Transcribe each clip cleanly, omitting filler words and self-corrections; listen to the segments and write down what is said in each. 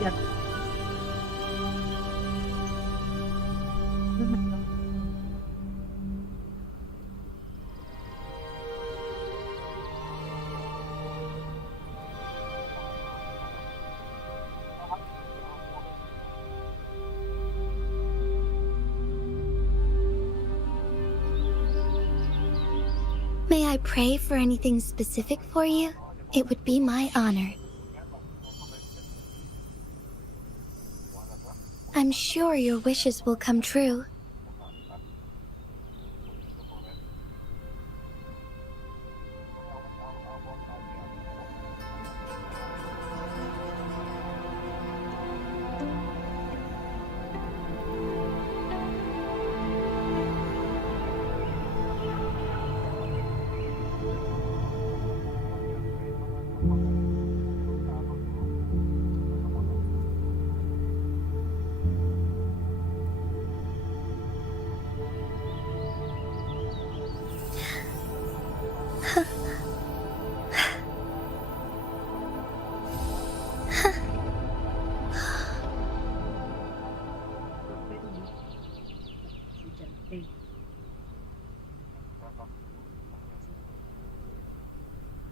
Yan. May I pray for anything specific for you? It would be my honor. I'm sure your wishes will come true.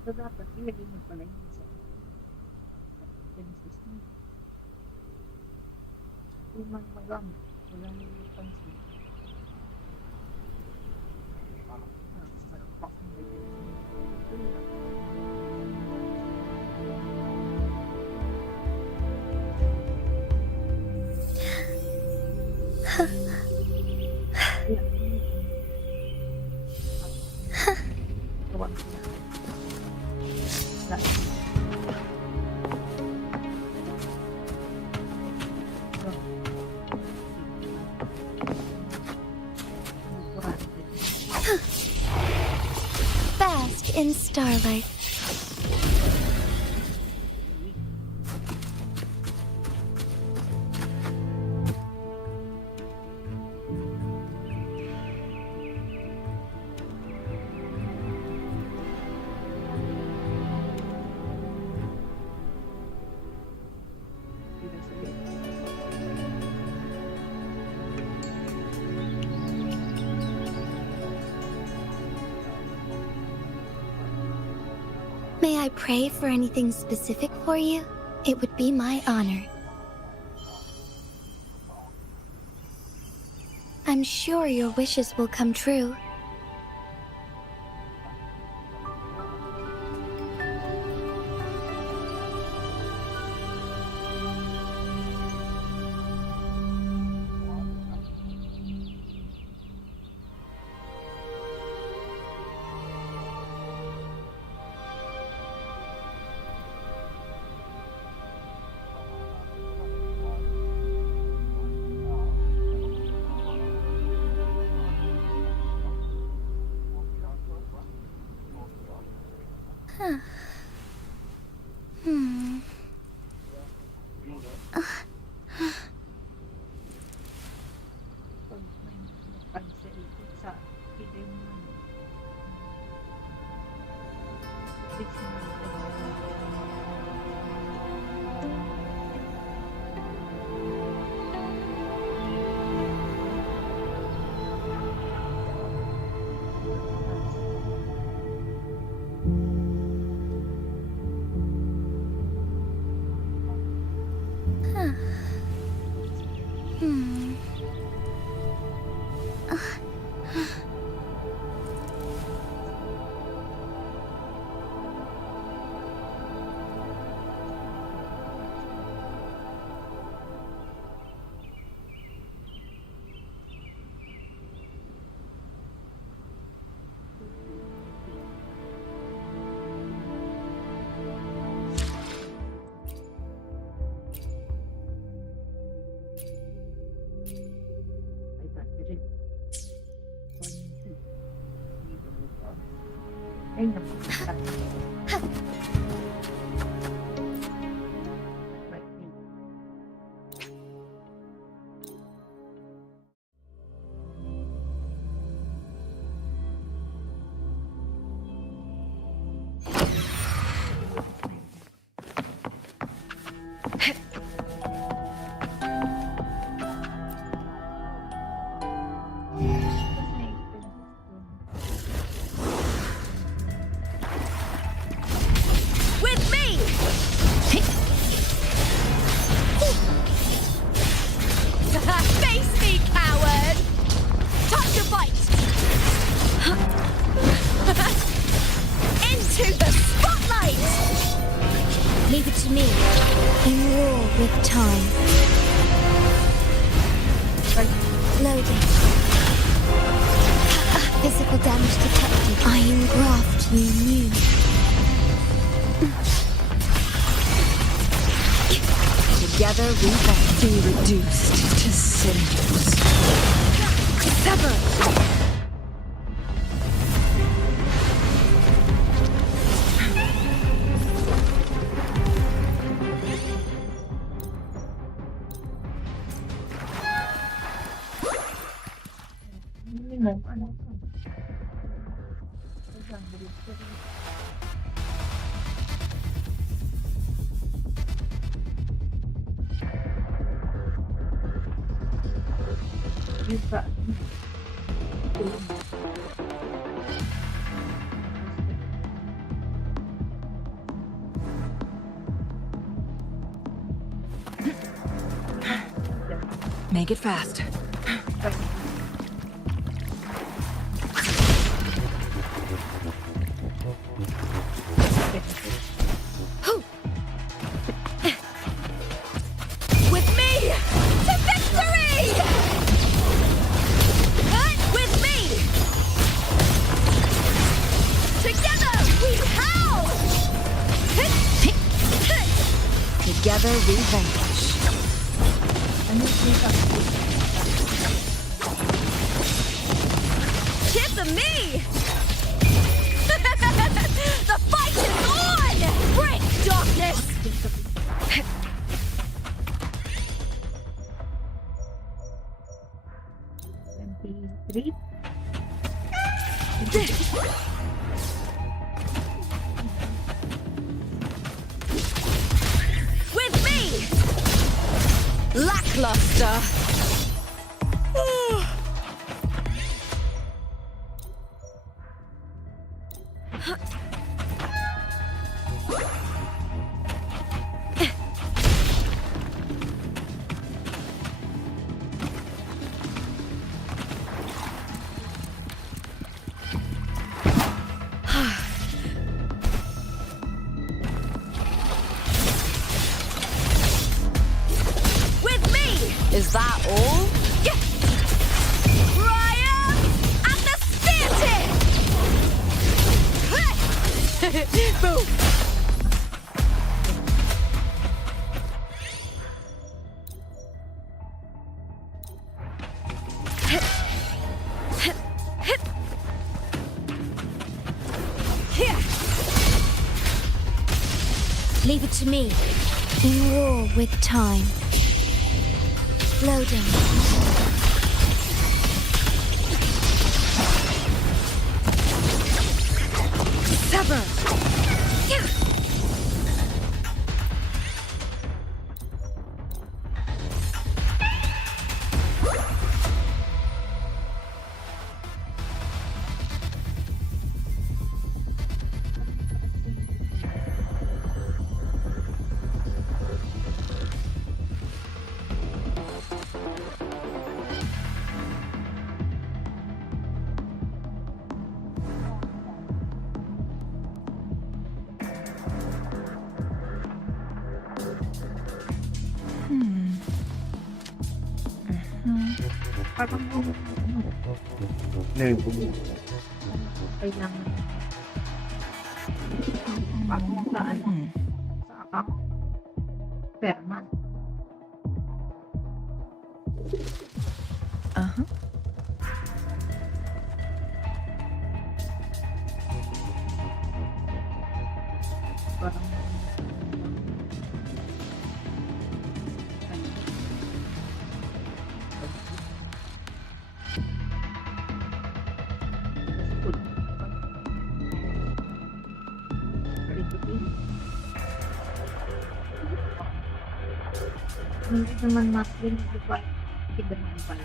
So, dapat ilagay mo pala yun sa Genesis mo. Lumang magamit. Walang pansin. Parang pakong na yun. Ito lang. Yan. Gawan ko na. Bask in starlight. May I pray for anything specific for you? It would be my honor. I'm sure your wishes will come true. Ay, naman. Leave it to me. In war with time. Loading. Physical damage detected. I engraft you new. Together we will be reduced to cinders. Sever! Make it fast. With me to victory! With me! Together we howl! Together we vanquish. Tip of me! The fight is on! Break darkness! With me! Lackluster! Is that all? Triumph at the theater! Boom! Leave it to me. In war with time. Loading. Sever! Hindi naman matin diba tidak naman.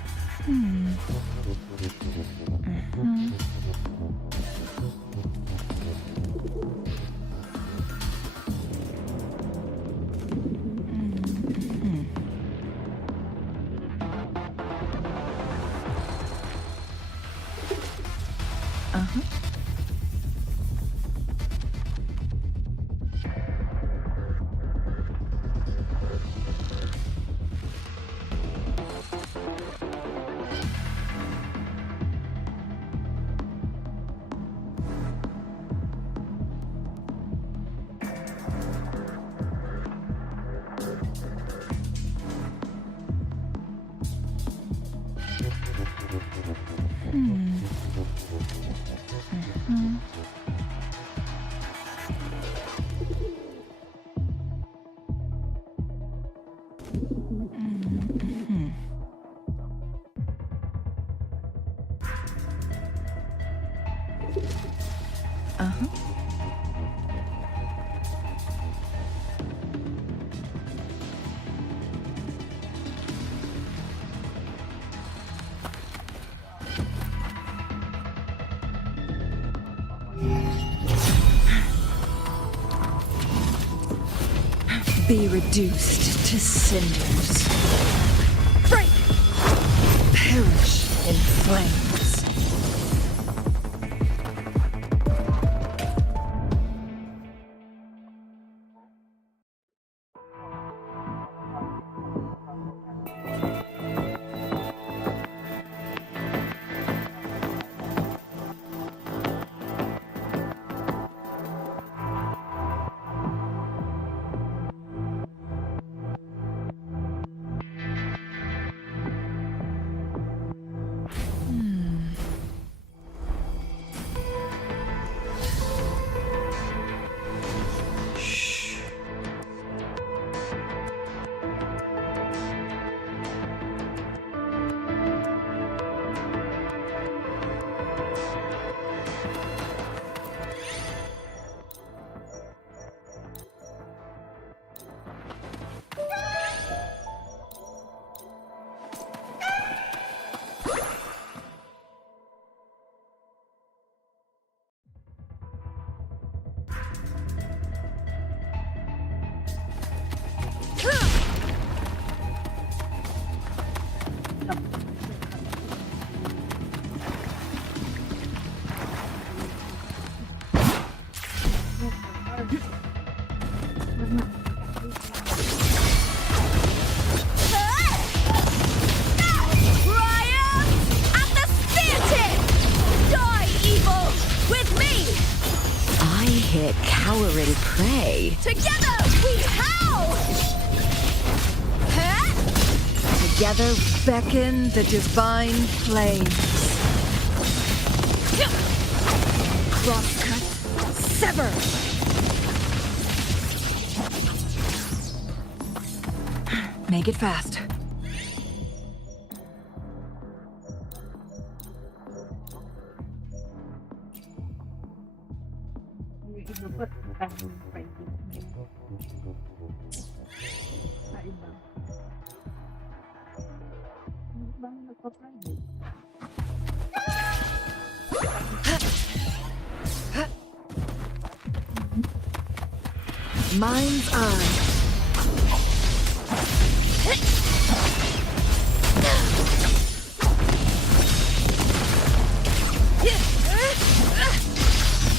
Be reduced to cinders. Break! Perish in flames. Cowering prey. Together we howl! Together beckon the divine flames. Crosscut, sever! Make it fast. Mind's eye.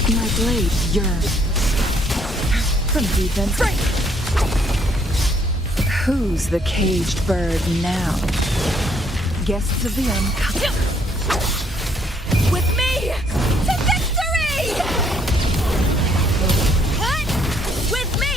My blade yearns. From defense. Break! Who's the caged bird now? Guests of the uncut. With me to victory! With me!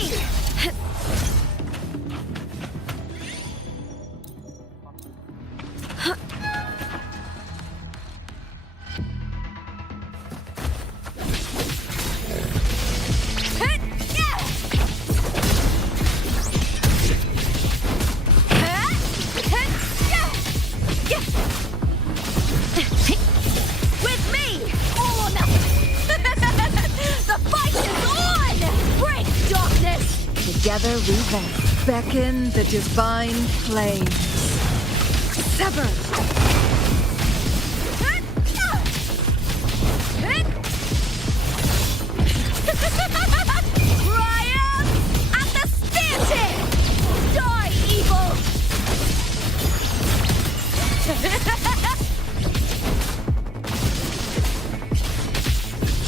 Together we beckon the divine flames. Sever! Triumph at the spear tip! Die, evil!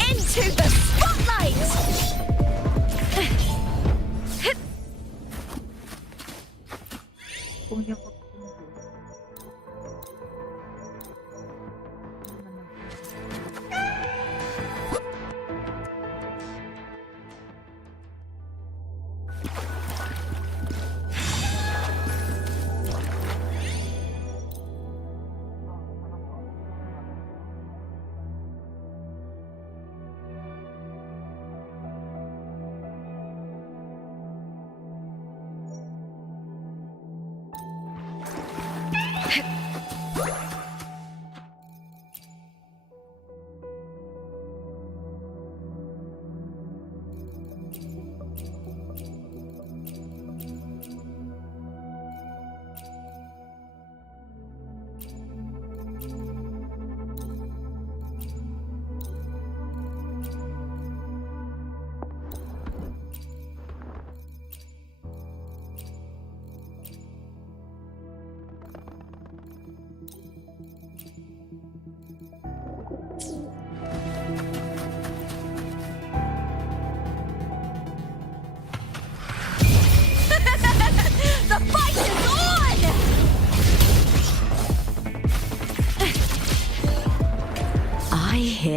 Into the spotlight!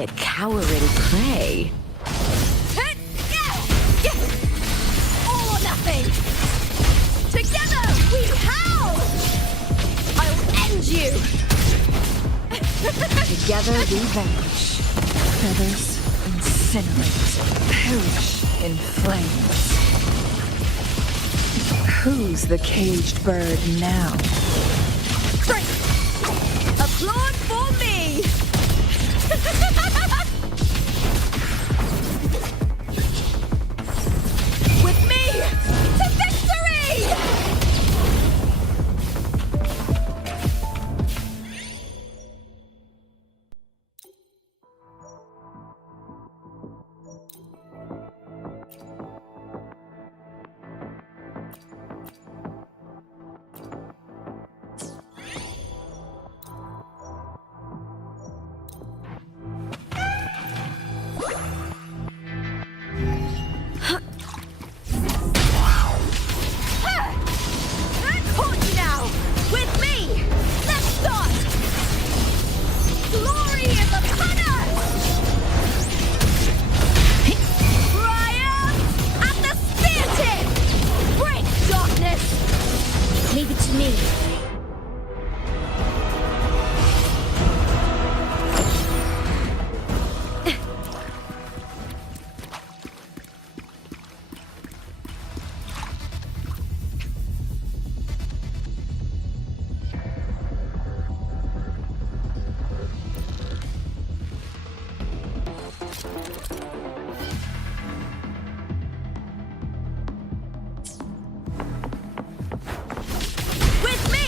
mere cowering prey. All or nothing! Together we howl! I'll end you! Together we vanish. Feathers incinerate, perish in flames. Who's the caged bird now? Great! Applaud for me! With me to victory! Caught you now! With me! Let's start! Glory is upon us! Raya! At the spear tip! Break darkness! Leave it to me. With me!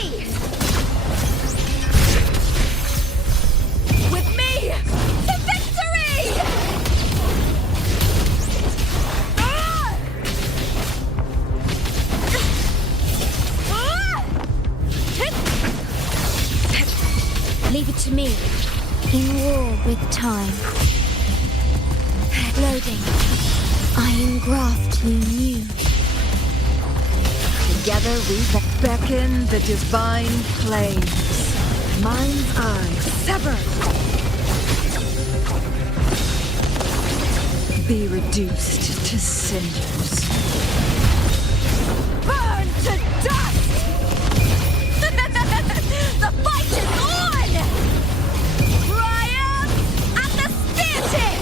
With me! To victory! Ah! Ah! Leave it to me. In war with time. Loading. I engraft you new. Together we beckon the divine flames. Mind's eye sever. Be reduced to cinders. Burn to dust! The fight is on! Raya! At the spear tip!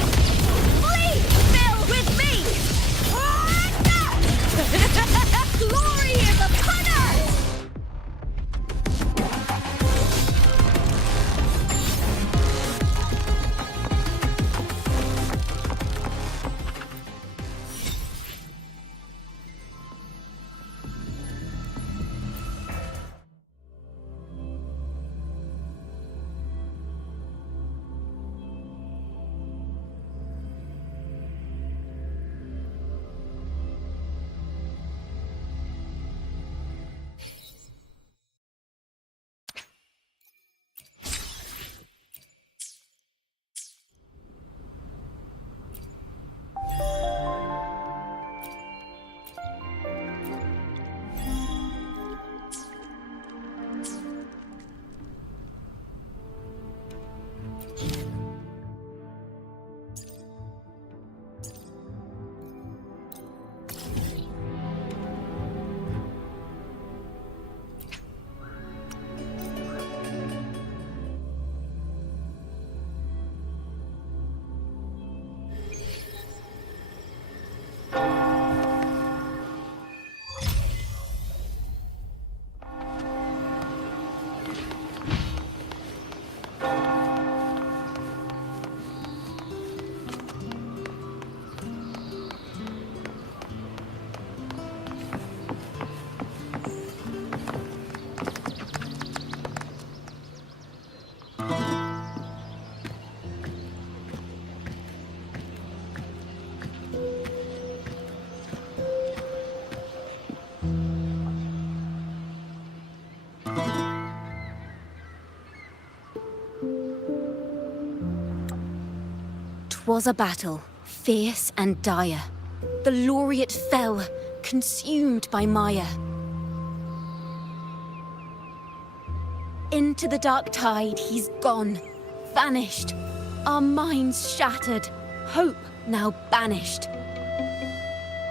Flee, Phil, with me! Glory is upon us! Was a battle, fierce and dire. The laureate fell, consumed by Maya. Into the dark tide he's gone, vanished, our minds shattered, hope now banished.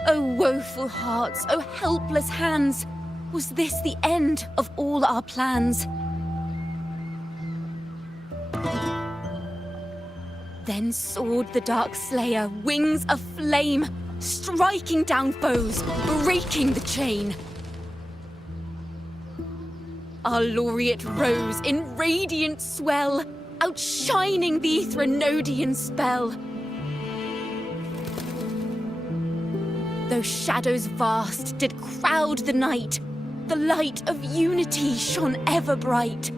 O woeful hearts, O helpless hands, was this the end of all our plans? Then soared the Dark Slayer, wings aflame, striking down foes, breaking the chain. Our laureate rose in radiant swell, outshining the Threnodian spell. Though shadows vast did crowd the night, the light of unity shone ever bright.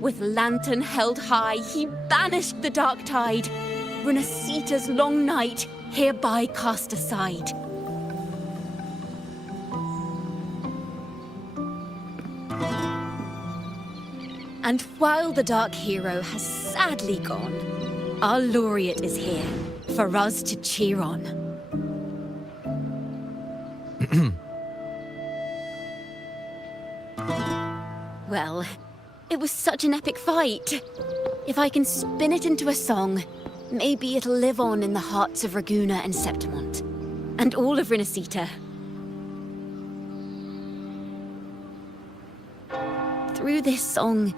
With lantern held high, he banished the dark tide, Renacita's long night hereby cast aside. And while the dark hero has sadly gone, our laureate is here for us to cheer on. Well, it was such an epic fight. If I can spin it into a song, maybe it'll live on in the hearts of Raguna and Septimont, and all of Renacita. Through this song,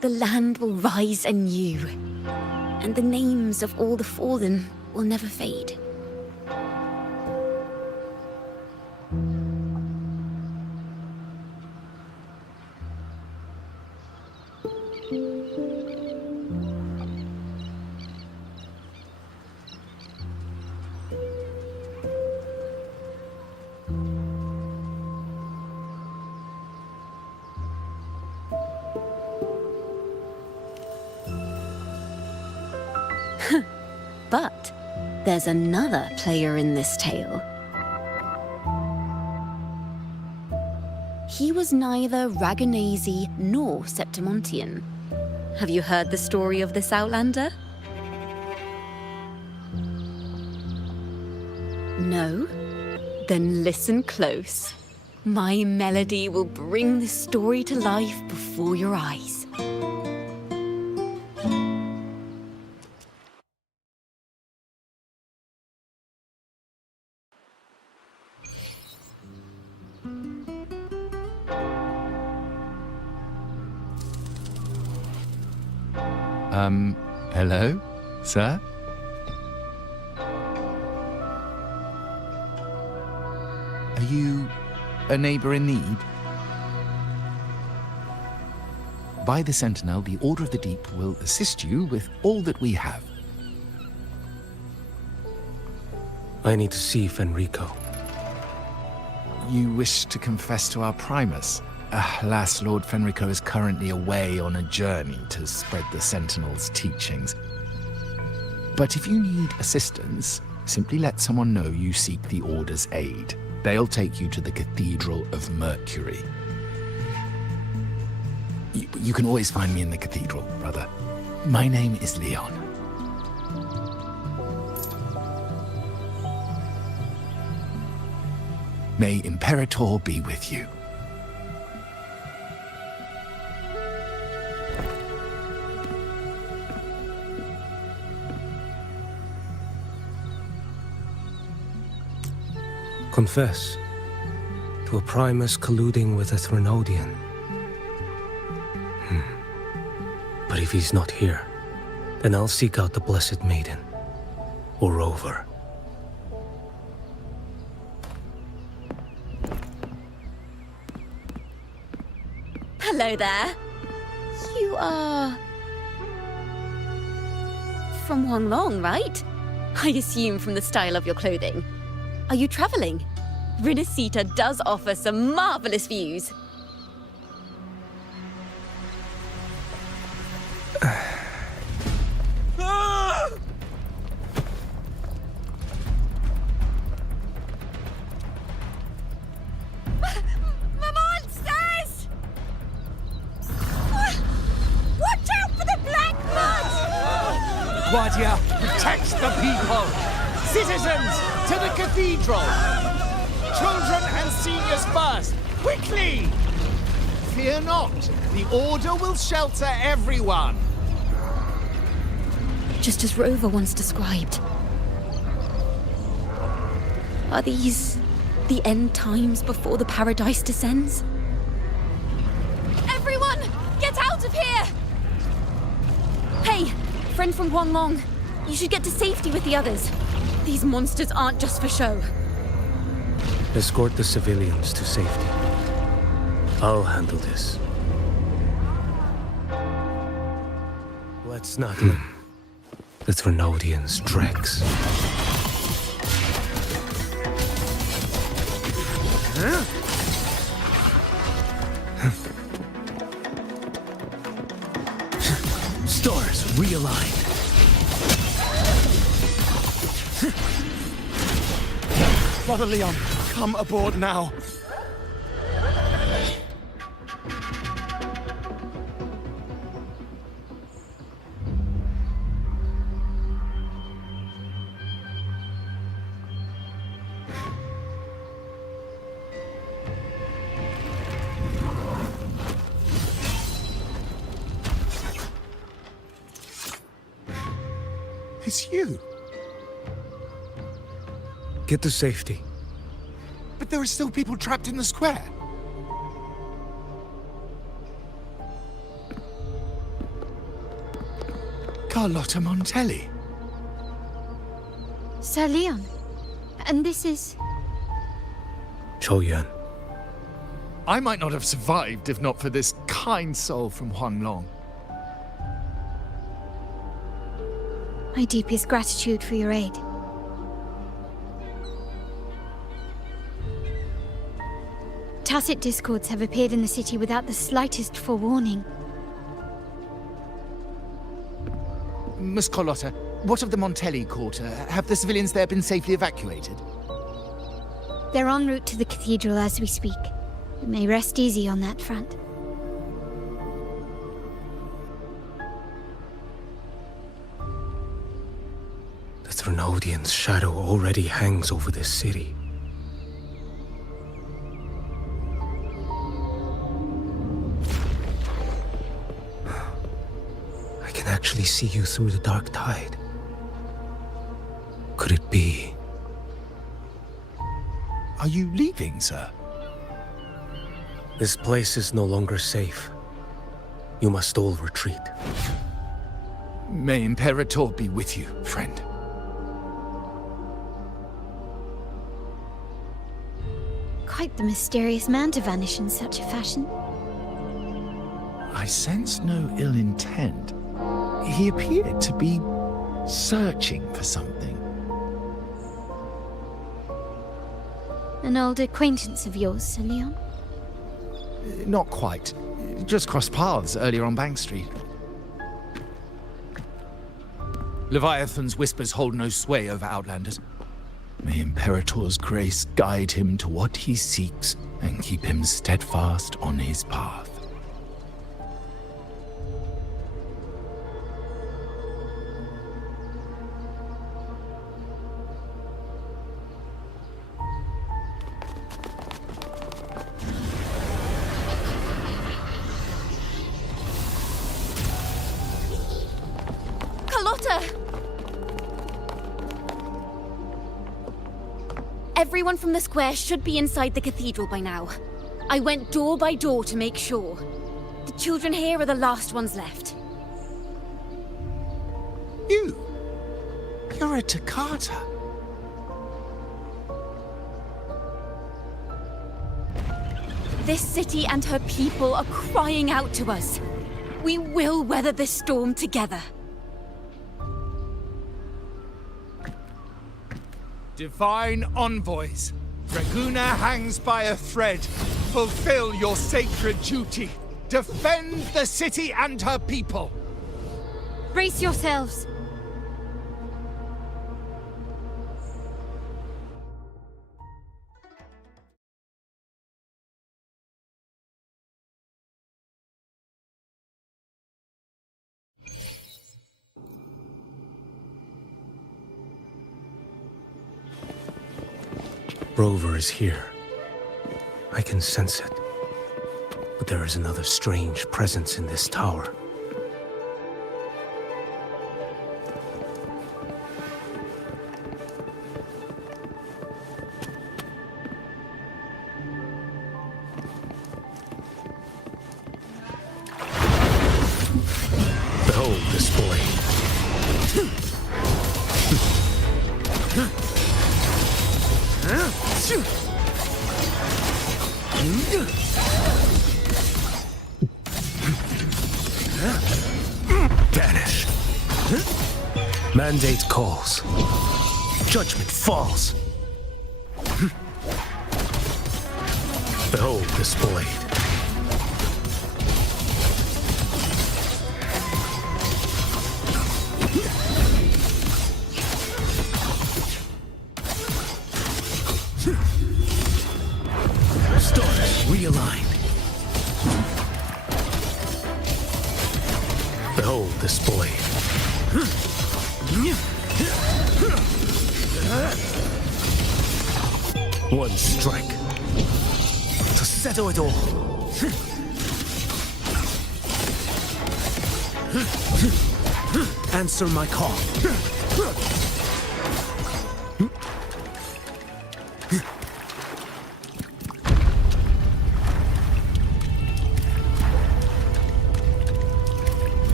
the land will rise anew, and the names of all the fallen will never fade. But there's another player in this tale. He was neither Raganese nor Septimontian. Have you heard the story of this outlander? No? Then listen close. My melody will bring the story to life before your eyes. Hello, sir? Are you a neighbor in need? By the Sentinel, the Order of the Deep will assist you with all that we have. I need to see Fenrico. You wish to confess to our Primus? Alas, Lord Fenrico is currently away on a journey to spread the Sentinel's teachings. But if you need assistance, simply let someone know you seek the Order's aid. They'll take you to the Cathedral of Mercury. You can always find me in the Cathedral, brother. My name is Leon. May Imperator be with you. Confess to a Primus colluding with a Threnodian. But if he's not here, then I'll seek out the Blessed Maiden, or Rover. Hello there. You are... from Huanglong, right? I assume from the style of your clothing. Are you traveling? Renacita does offer some marvelous views. Guardia, protect the people! Citizens, to the cathedral! Children and seniors first! Quickly! Fear not, the Order will shelter everyone. just as Rover once described. Are these the end times before the paradise descends? Everyone, get out of here! Hey, friend from Huanglong. You should get to safety with the others. These monsters aren't just for show. Escort the civilians to safety. I'll handle this. Let's not let the Thrunodians Drex. Stars realigned. Father Leon, come aboard now. It's you. Get to safety. But there are still people trapped in the square. Carlotta Montelli. Sir Leon. And this is... Choyan. I might not have survived if not for this kind soul from Huanglong. My deepest gratitude for your aid. Tacit discords have appeared in the city without the slightest forewarning. Miss Carlotta, what of the Montelli quarter? Have the civilians there been safely evacuated? They're en route to the cathedral as we speak. You may rest easy on that front. The Thrunodian's shadow already hangs over this city. I can actually see you through the dark tide. Could it be? Are you leaving, sir? This place is no longer safe. You must all retreat. May Imperator be with you, friend. Quite the mysterious man to vanish in such a fashion. I sense no ill intent. He appeared to be searching for something. An old acquaintance of yours, Sir Leon? Not quite. Just crossed paths earlier on Bank Street. Leviathan's whispers hold no sway over Outlanders. May Imperator's grace guide him to what he seeks and keep him steadfast on his path. Carlotta! Everyone from the square should be inside the cathedral by now. I went door by door to make sure. The children here are the last ones left. You're a Toccata. This city and her people are crying out to us. We will weather this storm together. Divine envoys, Draguna hangs by a thread. Fulfill your sacred duty. Defend the city and her people. Brace yourselves! Rover is here. I can sense it. But there is another strange presence in this tower. Vanish. Mandate calls. Judgment falls. Behold this blade. Stars realigned. Behold this blade. One strike to settle it all. Answer my call.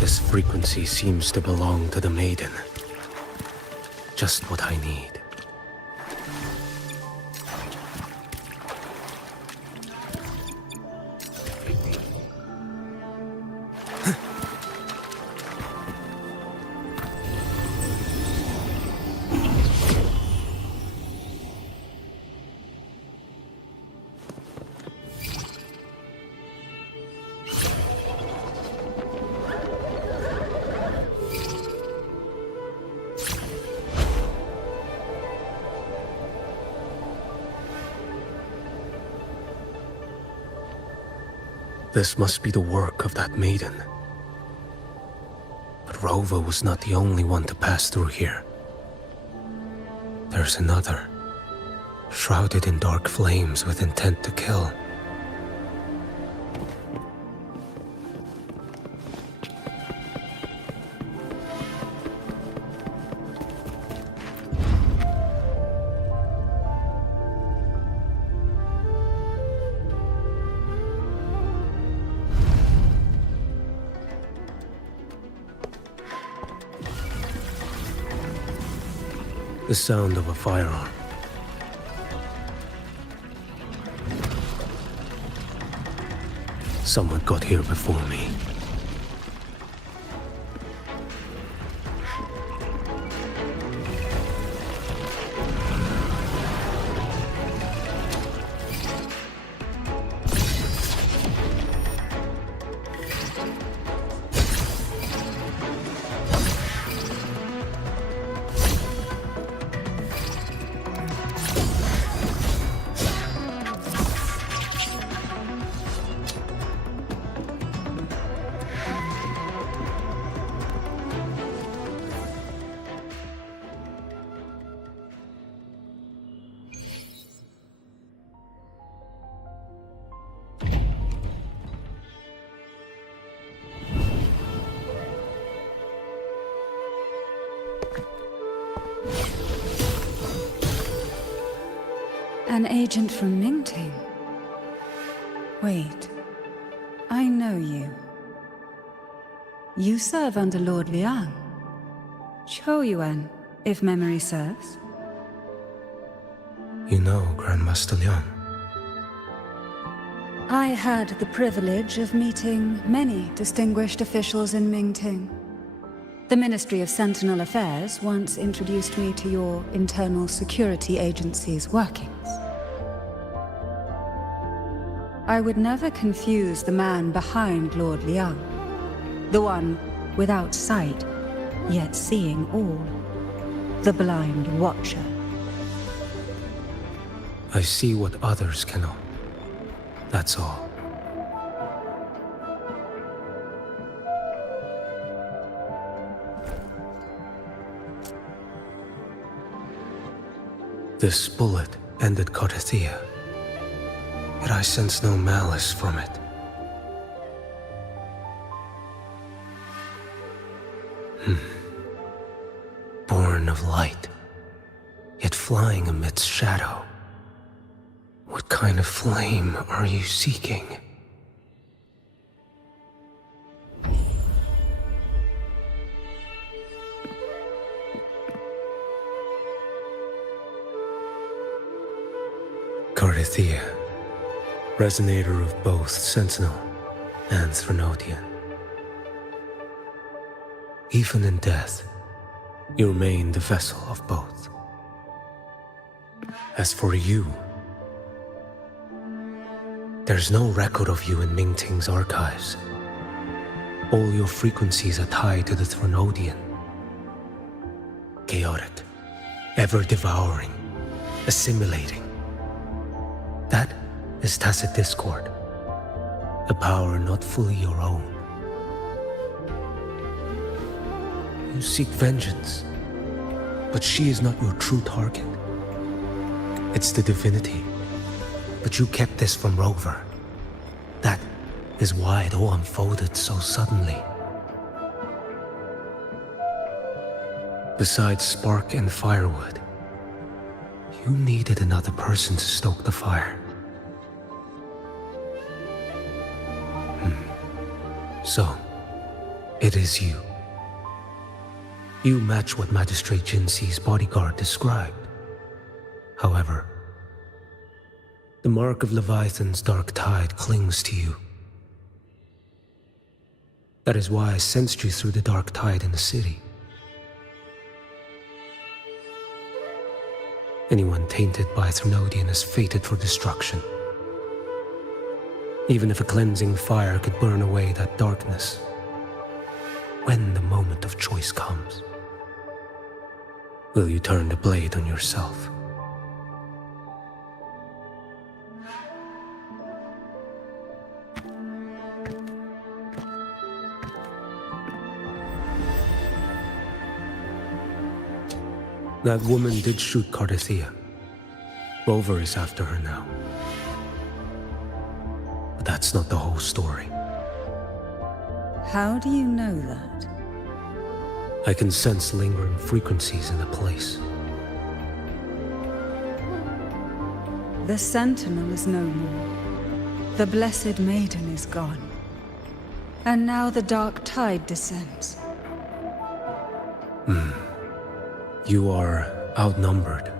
This frequency seems to belong to the maiden. Just what I need. This must be the work of that maiden. But Rova was not the only one to pass through here. There's another, shrouded in dark flames with intent to kill. The sound of a firearm. Someone got here before me. An agent from Mingting? Wait, I know you. You serve under Lord Liang. Choyuan, if memory serves. You know Grandmaster Liang. I had the privilege of meeting many distinguished officials in Mingting. The Ministry of Sentinel Affairs once introduced me to your internal security agency's workings. I would never confuse the man behind Lord Liang, the one without sight, yet seeing all, the blind watcher. I see what others cannot. That's all. This bullet ended Carthia, yet I sense no malice from it. Born of light, yet flying amidst shadow. What What kind of flame are you seeking? Carithia, resonator of both Sentinel and Threnodian. Even in death, you remain the vessel of both. As for you, there's no record of you in Mingting's archives. All your frequencies are tied to the Threnodian. Chaotic, ever-devouring, assimilating. That is tacit discord, a power not fully your own. You seek vengeance, but she is not your true target. It's the divinity, but you kept this from Rover. That is why it all unfolded so suddenly. Besides spark and firewood, you needed another person to stoke the fire. So, it is you. You match what Magistrate Jinxi's bodyguard described. However, the mark of Leviathan's dark tide clings to you. That is why I sensed you through the dark tide in the city. Anyone tainted by Threnodian is fated for destruction. Even if a cleansing fire could burn away that darkness, when the moment of choice comes, will you turn the blade on yourself? That woman did shoot Carithia. Rover is after her now. But that's not the whole story. How do you know that? I can sense lingering frequencies in the place. The Sentinel is no more. The Blessed Maiden is gone. And now the dark tide descends. You are outnumbered.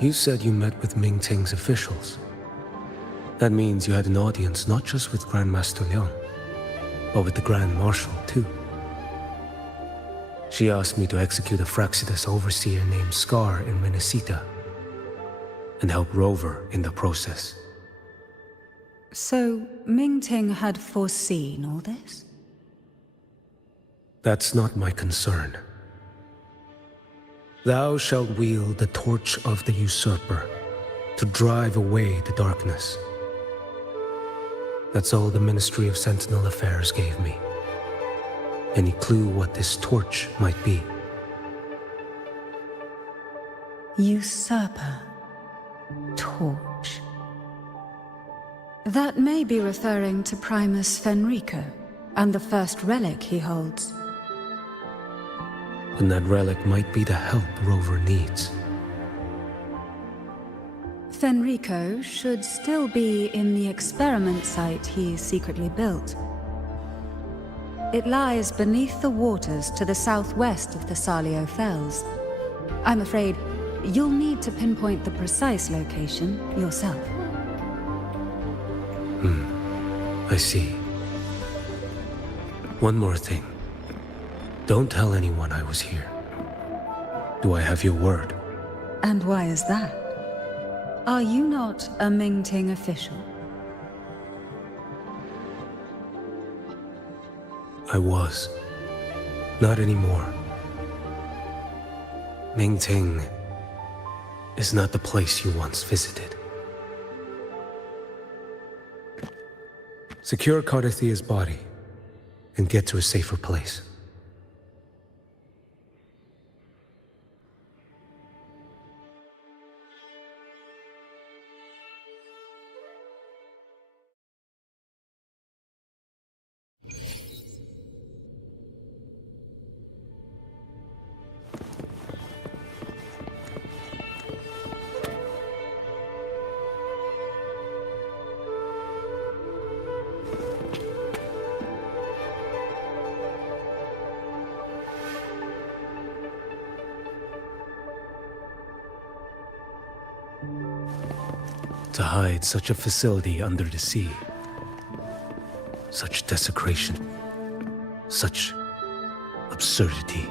You said you met with Mingting's officials. That means you had an audience not just with Grandmaster Leon, but with the Grand Marshal too. She asked me to execute a Fraxidus overseer named Scar in Menacita, and help Rover in the process. So, Mingting had foreseen all this? That's not my concern. Thou shalt wield the torch of the usurper to drive away the darkness. That's all the Ministry of Sentinel Affairs gave me. Any clue what this torch might be? Usurper. Torch. That may be referring to Primus Fenrico, and the first relic he holds. And that relic might be the help Rover needs. Fenrico should still be in the experiment site he secretly built. It lies beneath the waters to the southwest of the Salio Fells. I'm afraid you'll need to pinpoint the precise location yourself. I see. One more thing. Don't tell anyone I was here. Do I have your word? And why is that? Are you not a Mingting official? I was. Not anymore. Mingting is not the place you once visited. Secure Carithia's body and get to a safer place. to hide such a facility under the sea. Such desecration. Such absurdity.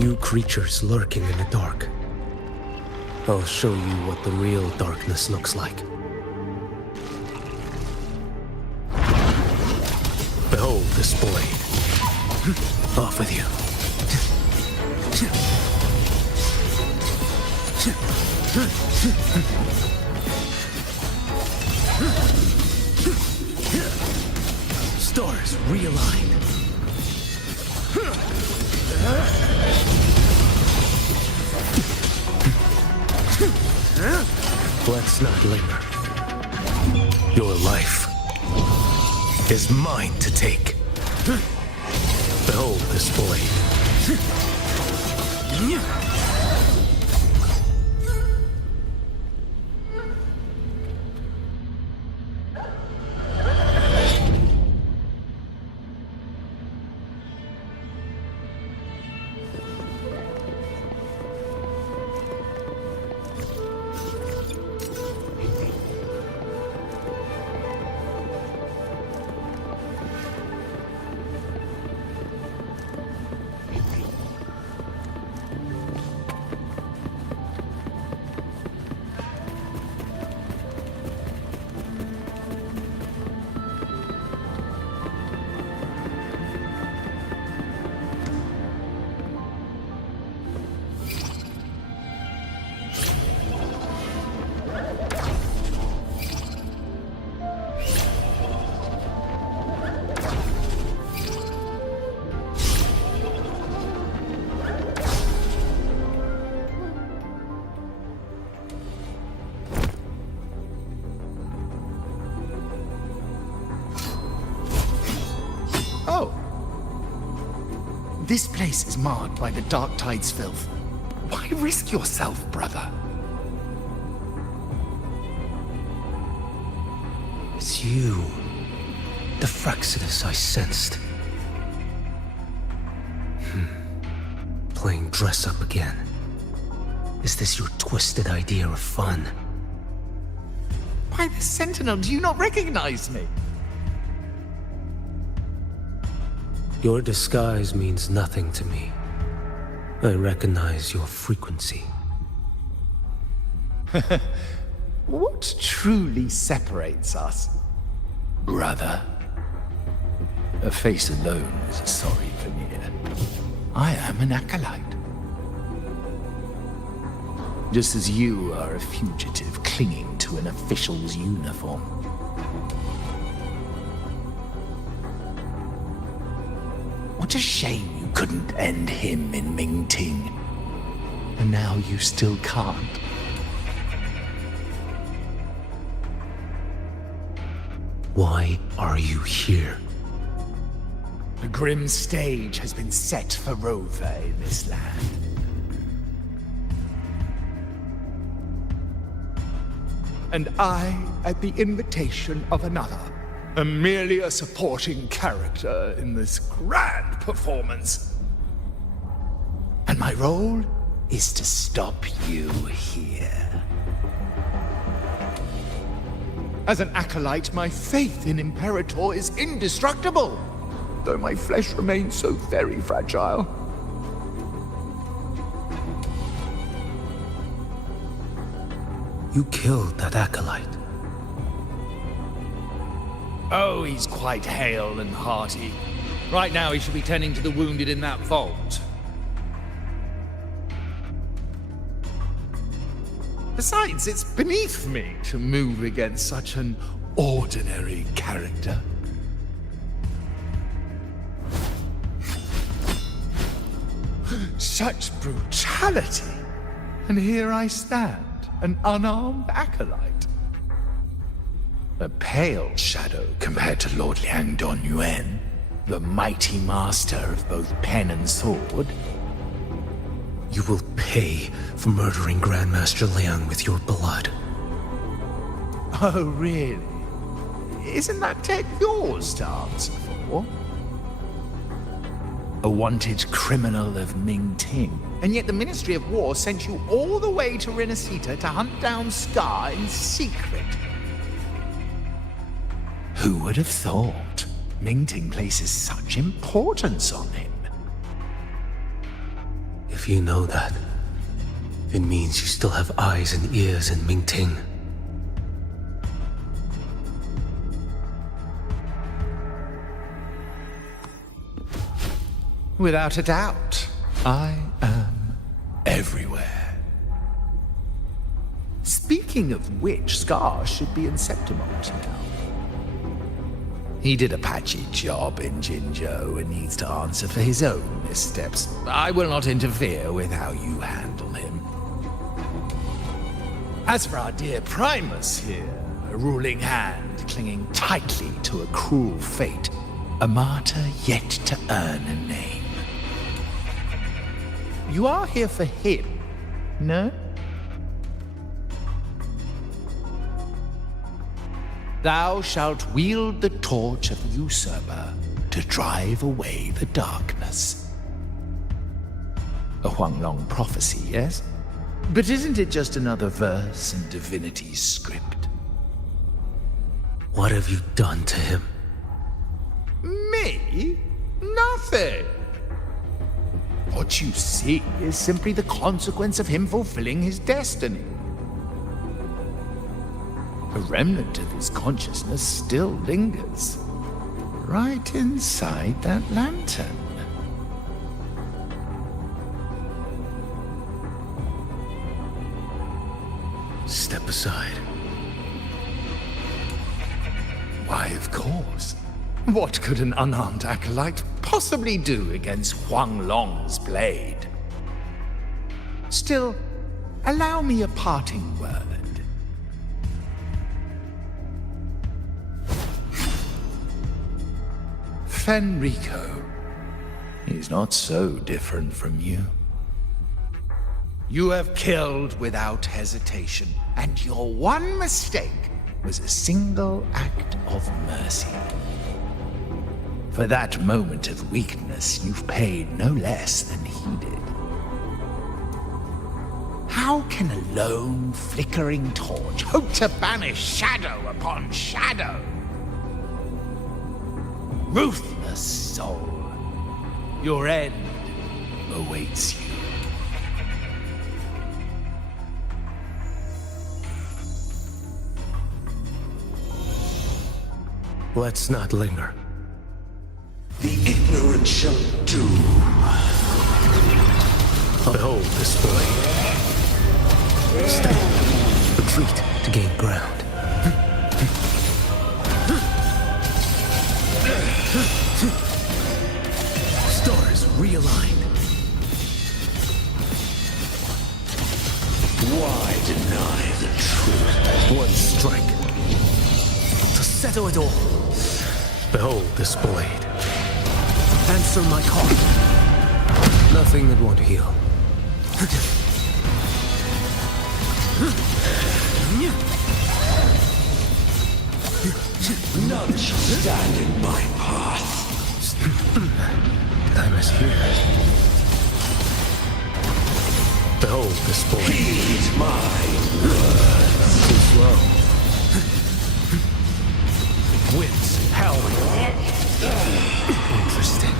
You creatures lurking in the dark. I'll show you what the real darkness looks like. Behold this blade. Off with you. Stars realigned. Let's not linger. Your life is mine to take. Behold this blade. Oh. This place is marred by the Dark Tide's filth. Why risk yourself, brother? It's you. The Frexidus I sensed. Playing dress up again. Is this your twisted idea of fun? Why, the Sentinel, do you not recognize me? Your disguise means nothing to me. I recognize your frequency. What truly separates us, brother? A face alone is a sorry veneer. I am an acolyte. Just as you are a fugitive clinging to an official's uniform. What a shame you couldn't end him in Mingting. And now you still can't. Why are you here? The grim stage has been set for Rover in this land. And I, at the invitation of another, am merely a supporting character in this grand performance. And my role is to stop you here. As an acolyte, my faith in Imperator is indestructible, though my flesh remains so very fragile. You killed that acolyte. Oh, he's quite hale and hearty. Right now he should be tending to the wounded in that vault. Besides, it's beneath me to move against such an ordinary character. Such brutality! And here I stand, an unarmed acolyte. A pale shadow compared to Lord Liang Donyuan, the mighty master of both pen and sword. You will pay for murdering Grandmaster Liang with your blood. Oh, really? Isn't that tech yours to answer for? A wanted criminal of Ming Ting. And yet the Ministry of War sent you all the way to Renacita to hunt down Scar in secret. Who would have thought? Ming Ting places such importance on him. If you know that, it means you still have eyes and ears in Ming Ting. Without a doubt, I am everywhere. Speaking of which, Scar should be in Septimont now. He did a patchy job in Jinzhou and needs to answer for his own missteps. I will not interfere with how you handle him. As for our dear Primus here, a ruling hand clinging tightly to a cruel fate, a martyr yet to earn a name. You are here for him, no? Thou shalt wield the torch of the usurper to drive away the darkness. A Huanglong prophecy, yes? But isn't it just another verse in divinity's script? What have you done to him? Me? Nothing. What you see is simply the consequence of him fulfilling his destiny. A remnant of his consciousness still lingers, right inside that lantern. Step aside. Why, of course. What could an unarmed acolyte possibly do against Huanglong's blade? Still, allow me a parting word. Fenrico, he's not so different from you. You have killed without hesitation, and your one mistake was a single act of mercy. For that moment of weakness, you've paid no less than he did. How can a lone, flickering torch hope to banish shadow upon shadow? Ruthless soul, your end awaits you. Let's not linger. The ignorant shall do. Behold this blade. Stand. Retreat to gain ground. Stars realigned. Why deny the truth? One strike. To settle it all. Behold this blade. Answer my call. Nothing that won't heal. None shall stand in my path. I must hear. Behold this blade. Heed my words. Too slow. Winds howling. Interesting.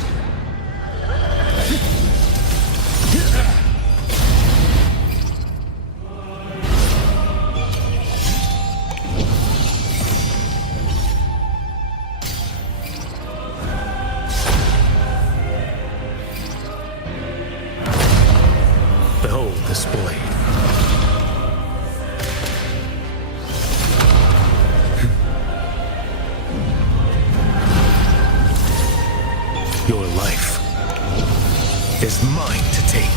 Behold this blade. Your life is mine to take.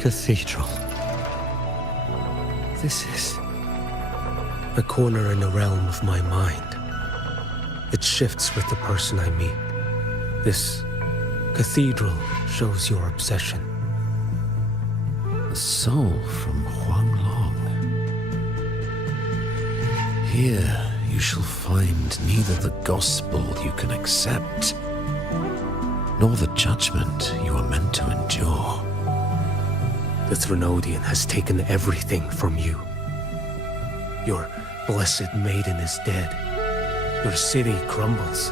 cathedral. This is... a corner in the realm of my mind. It shifts with the person I meet. This cathedral shows your obsession. A soul from Huanglong. Here you shall find neither the gospel you can accept, nor the judgment you are meant to endure. The Threnodian has taken everything from you. Your blessed maiden is dead. Your city crumbles.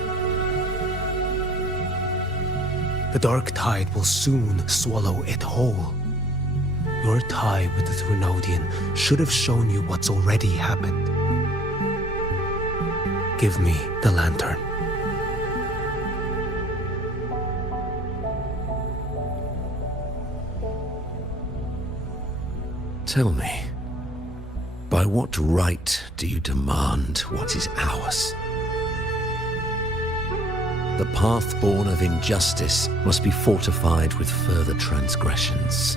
The dark tide will soon swallow it whole. Your tie with the Threnodian should have shown you what's already happened. Give me the lantern. Tell me, by what right do you demand what is ours? The path born of injustice must be fortified with further transgressions.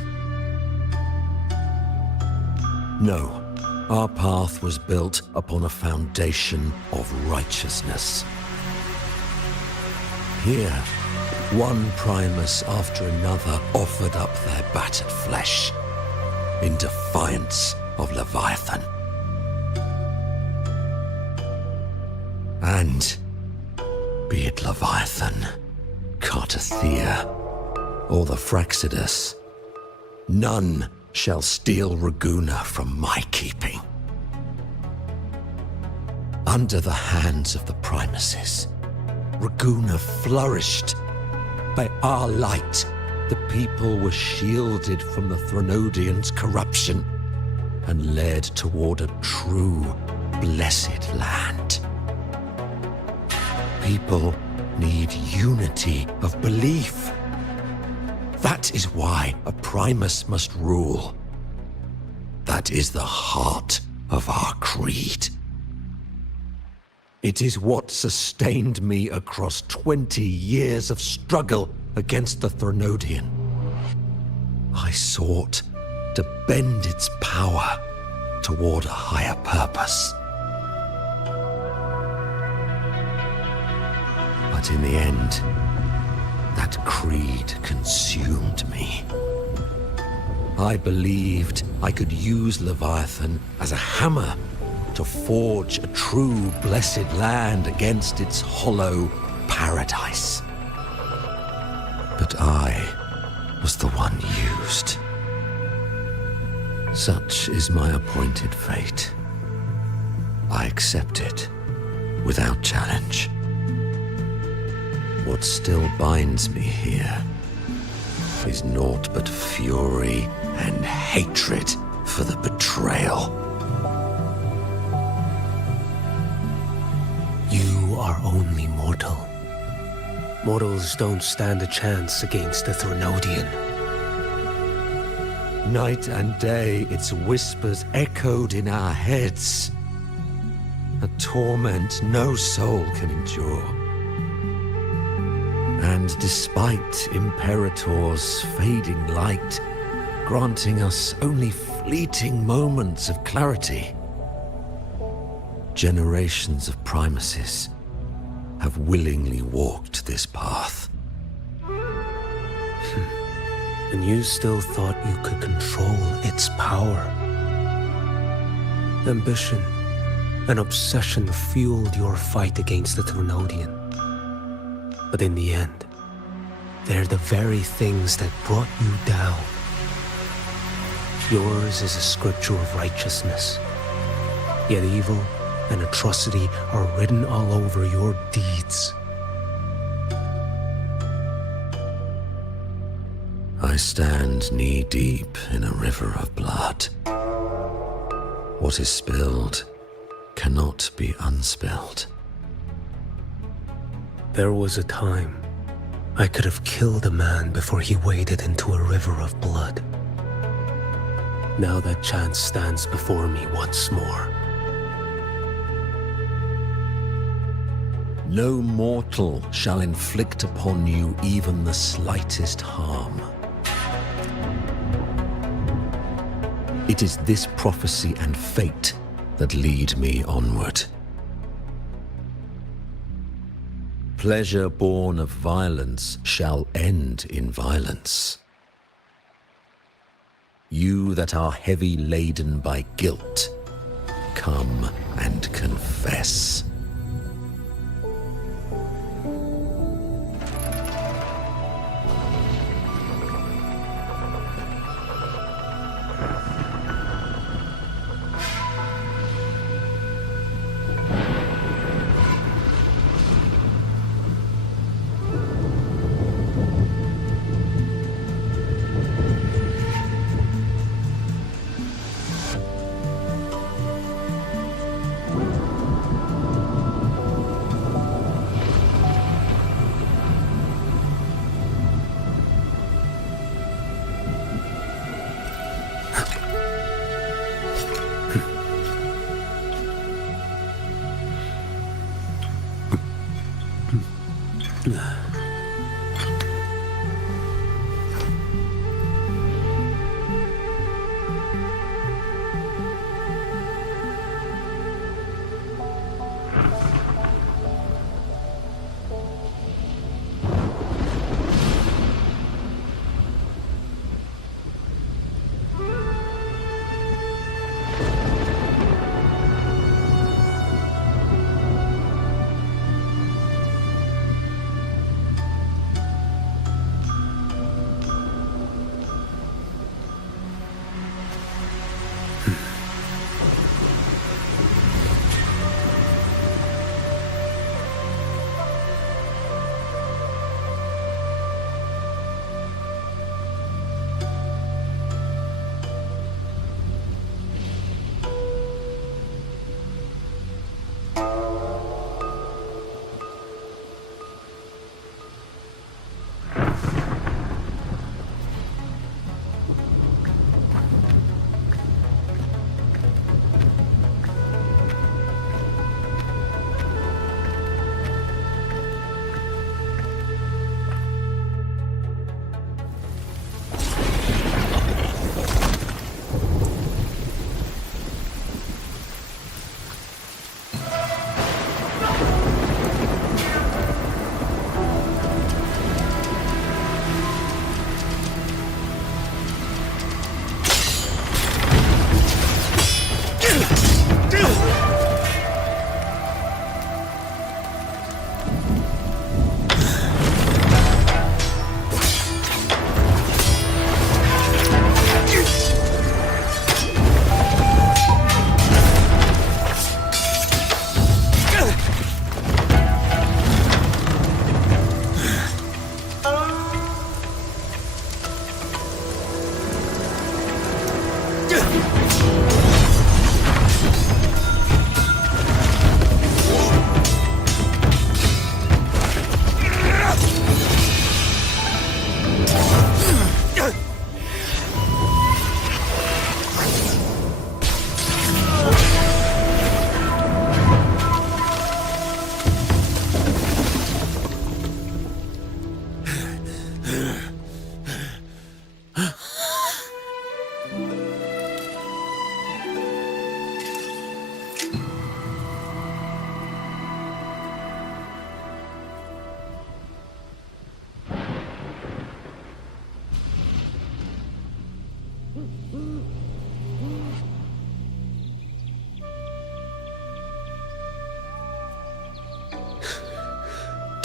No, our path was built upon a foundation of righteousness. Here, one Primus after another offered up their battered flesh in defiance of Leviathan. And be it Leviathan, Cartathea, or the Fraxidus, none shall steal Raguna from my keeping. Under the hands of the Primuses, Raguna flourished. By our light, the people were shielded from the Threnodians' corruption and led toward a true, blessed land. People need unity of belief. That is why a Primus must rule. That is the heart of our creed. It is what sustained me across 20 years of struggle against the Threnodian. I sought to bend its power toward a higher purpose. But in the end, that creed consumed me. I believed I could use Leviathan as a hammer to forge a true blessed land against its hollow paradise. But I was the one used. Such is my appointed fate. I accept it without challenge. What still binds me here is naught but fury and hatred for the betrayal. You are only mortal. Mortals don't stand a chance against the Threnodian. Night and day, its whispers echoed in our heads. A torment no soul can endure. And despite Imperator's fading light, granting us only fleeting moments of clarity, generations of Primuses have willingly walked this path. And you still thought you could control its power. Ambition and obsession fueled your fight against the Threnodian. But in the end, they're the very things that brought you down. Yours is a scripture of righteousness, yet evil and atrocity are written all over your deeds. I stand knee-deep in a river of blood. What is spilled cannot be unspilled. There was a time I could have killed a man before he waded into a river of blood. Now that chance stands before me once more. No mortal shall inflict upon you even the slightest harm. It is this prophecy and fate that lead me onward. Pleasure born of violence shall end in violence. You that are heavy laden by guilt, come and confess.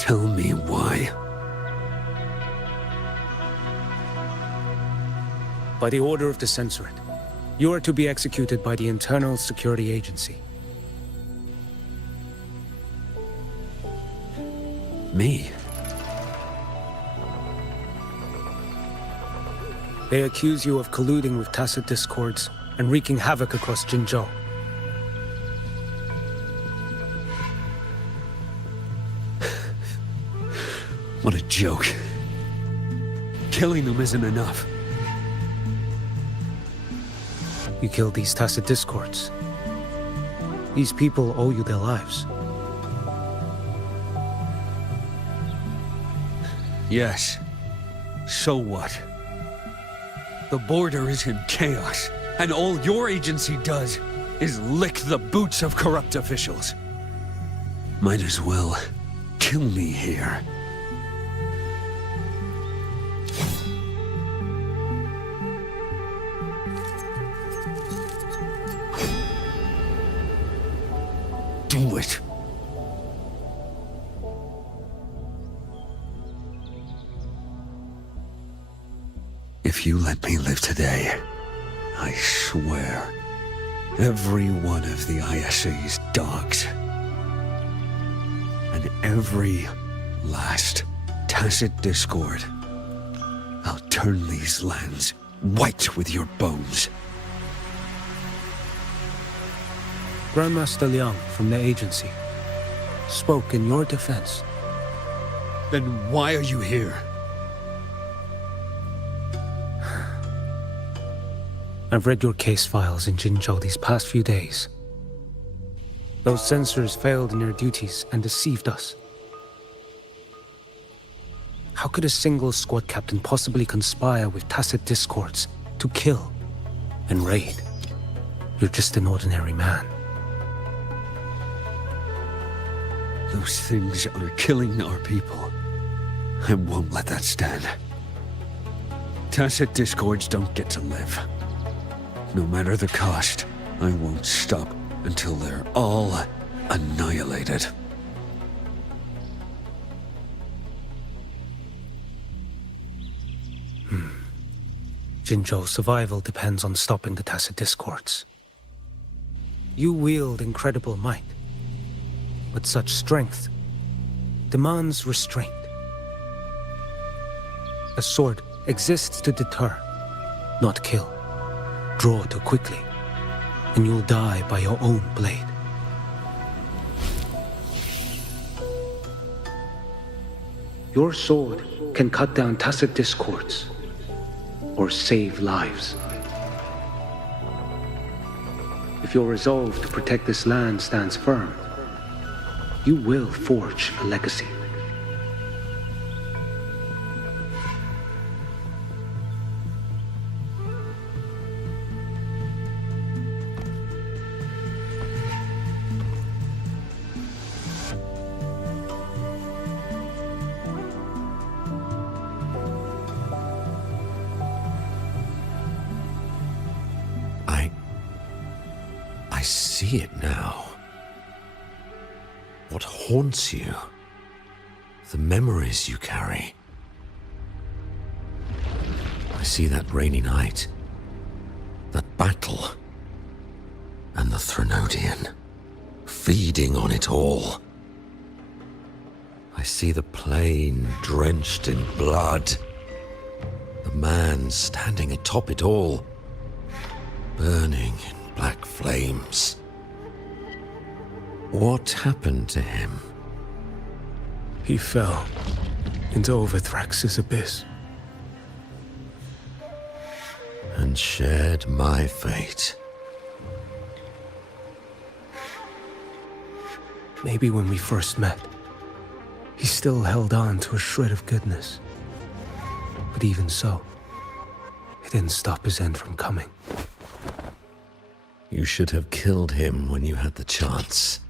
Tell me why. By the order of the Censorate, you are to be executed by the Internal Security Agency. Me? They accuse you of colluding with tacit discords and wreaking havoc across Jinzhou. What a joke. Killing them isn't enough. You killed these tacit discords. These people owe you their lives. Yes. So what? The border is in chaos. And all your agency does is lick the boots of corrupt officials. Might as well kill me here. Do it. If you let me live today, I swear, every one of the ISA's dogs, and every last tacit discord, I'll turn these lands white with your bones. Grandmaster Liang from the agency spoke in your defense. Then why are you here? I've read your case files in Jinzhou these past few days. Those censors failed in their duties and deceived us. How could a single squad captain possibly conspire with tacit discords to kill and raid? You're just an ordinary man. Those things are killing our people. I won't let that stand. Tacit discords don't get to live. No matter the cost, I won't stop until they're all annihilated. Jinzhou's survival depends on stopping the tacit discords. You wield incredible might, but such strength demands restraint. A sword exists to deter, not kill. Draw too quickly, and you'll die by your own blade. Your sword can cut down tacit discords, or save lives. If your resolve to protect this land stands firm, you will forge a legacy. I see it now. What haunts you? The memories you carry. I see that rainy night, that battle, and the Threnodian, feeding on it all. I see the plain drenched in blood, the man standing atop it all, burning in black flames. What happened to him? He fell into Overthrax's abyss. And shared my fate. Maybe when we first met, he still held on to a shred of goodness. But even so, it didn't stop his end from coming. You should have killed him when you had the chance.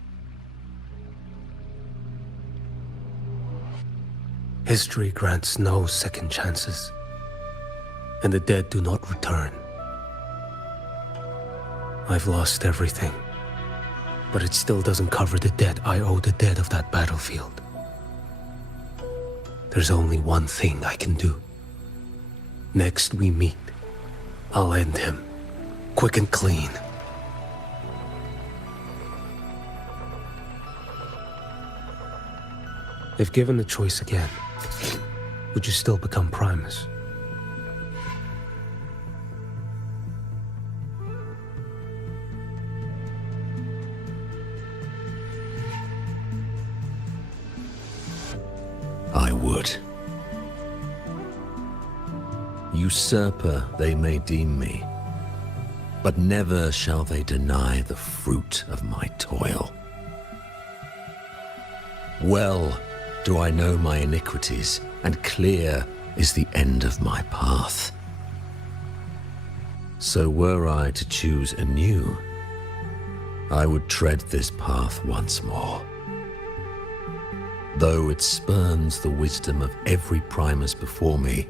History grants no second chances, and the dead do not return. I've lost everything, but it still doesn't cover the debt I owe the dead of that battlefield. There's only one thing I can do. Next we meet, I'll end him, quick and clean. If given the choice again, would you still become Primus? I would. Usurper they may deem me, but never shall they deny the fruit of my toil. Well do I know my iniquities, and clear is the end of my path. So were I to choose anew, I would tread this path once more. Though it spurns the wisdom of every Primus before me,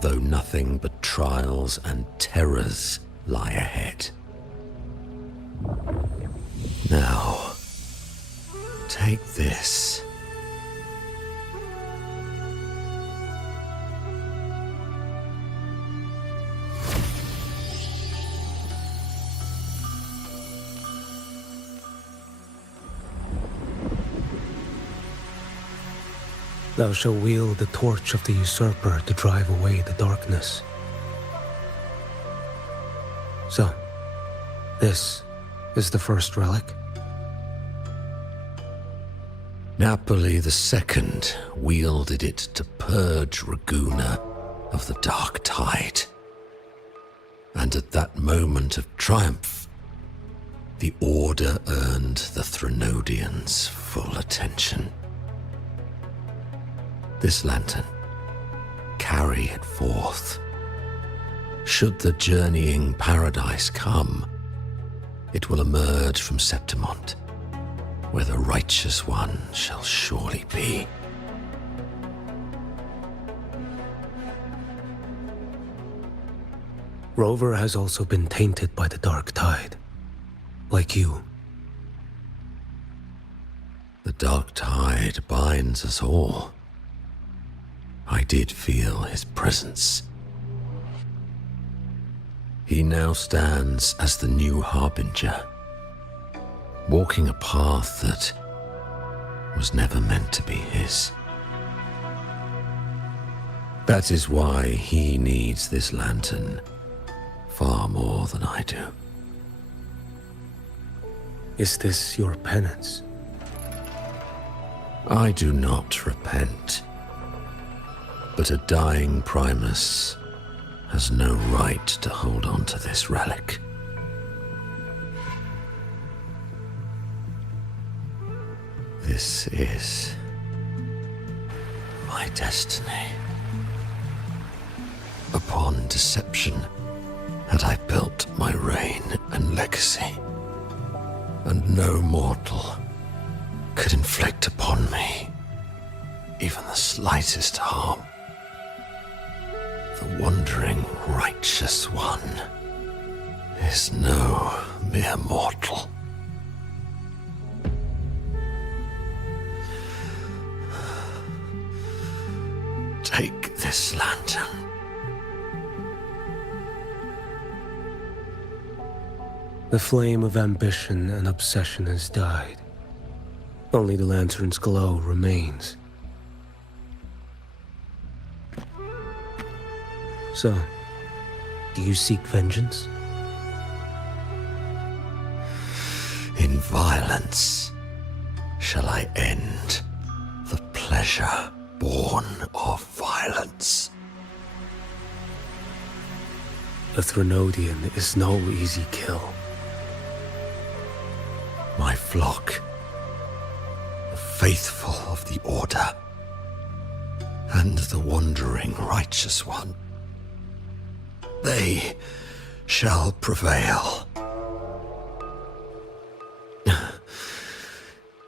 though nothing but trials and terrors lie ahead. Now, take this. Thou shalt wield the torch of the usurper to drive away the darkness. So, this is the first relic? Napoli II wielded it to purge Raguna of the dark tide. And at that moment of triumph, the Order earned the Threnodians full attention. This lantern, carry it forth. Should the journeying paradise come, it will emerge from Septimont, where the righteous one shall surely be. Rover has also been tainted by the dark tide, like you. The dark tide binds us all. I did feel his presence. He now stands as the new harbinger, walking a path that was never meant to be his. That is why he needs this lantern far more than I do. Is this your penance? I do not repent. But a dying Primus has no right to hold on to this relic. This is my destiny. Upon deception had I built my reign and legacy, and no mortal could inflict upon me even the slightest harm. The wandering righteous one is no mere mortal. Take this lantern. The flame of ambition and obsession has died. Only the lantern's glow remains. So, do you seek vengeance? In violence shall I end the pleasure born of violence. A Threnodian is no easy kill. My flock, the faithful of the Order, and the wandering righteous one, they shall prevail.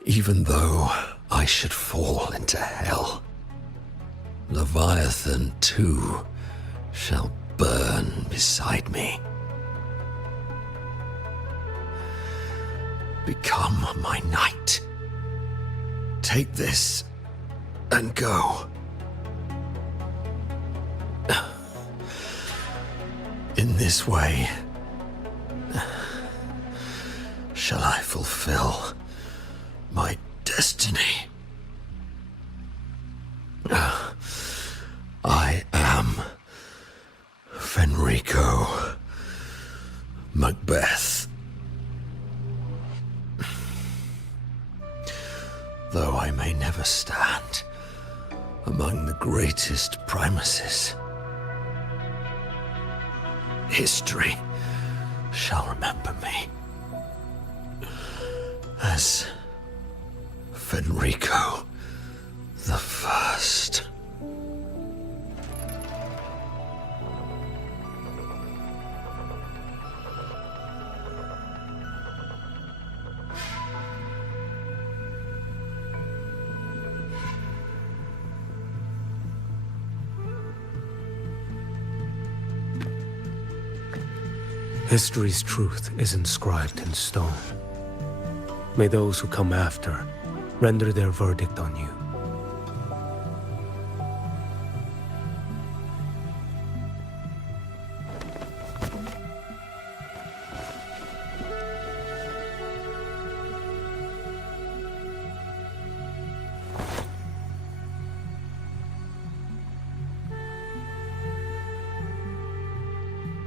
Even though I should fall into hell, Leviathan too shall burn beside me. Become my knight. Take this and go. In this way, shall I fulfill my destiny. I am Fenrico Macbeth. Though I may never stand among the greatest Primuses, history shall remember me as Fenrico the First. History's truth is inscribed in stone. May those who come after render their verdict on you.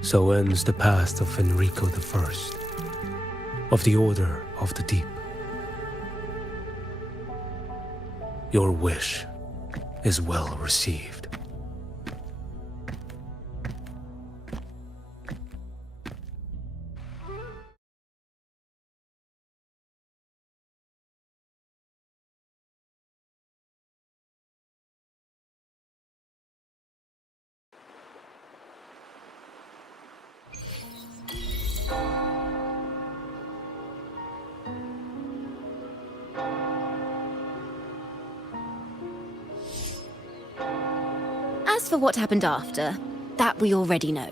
So ends the past of Enrico I, of the Order of the Deep. Your wish is well received. As for what happened after, that we already know.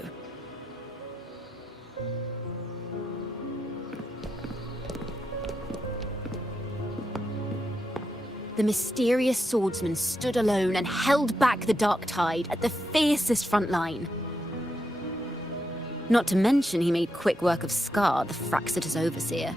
The mysterious swordsman stood alone and held back the dark tide at the fiercest front line. Not to mention he made quick work of Scar, the Fraxita's overseer.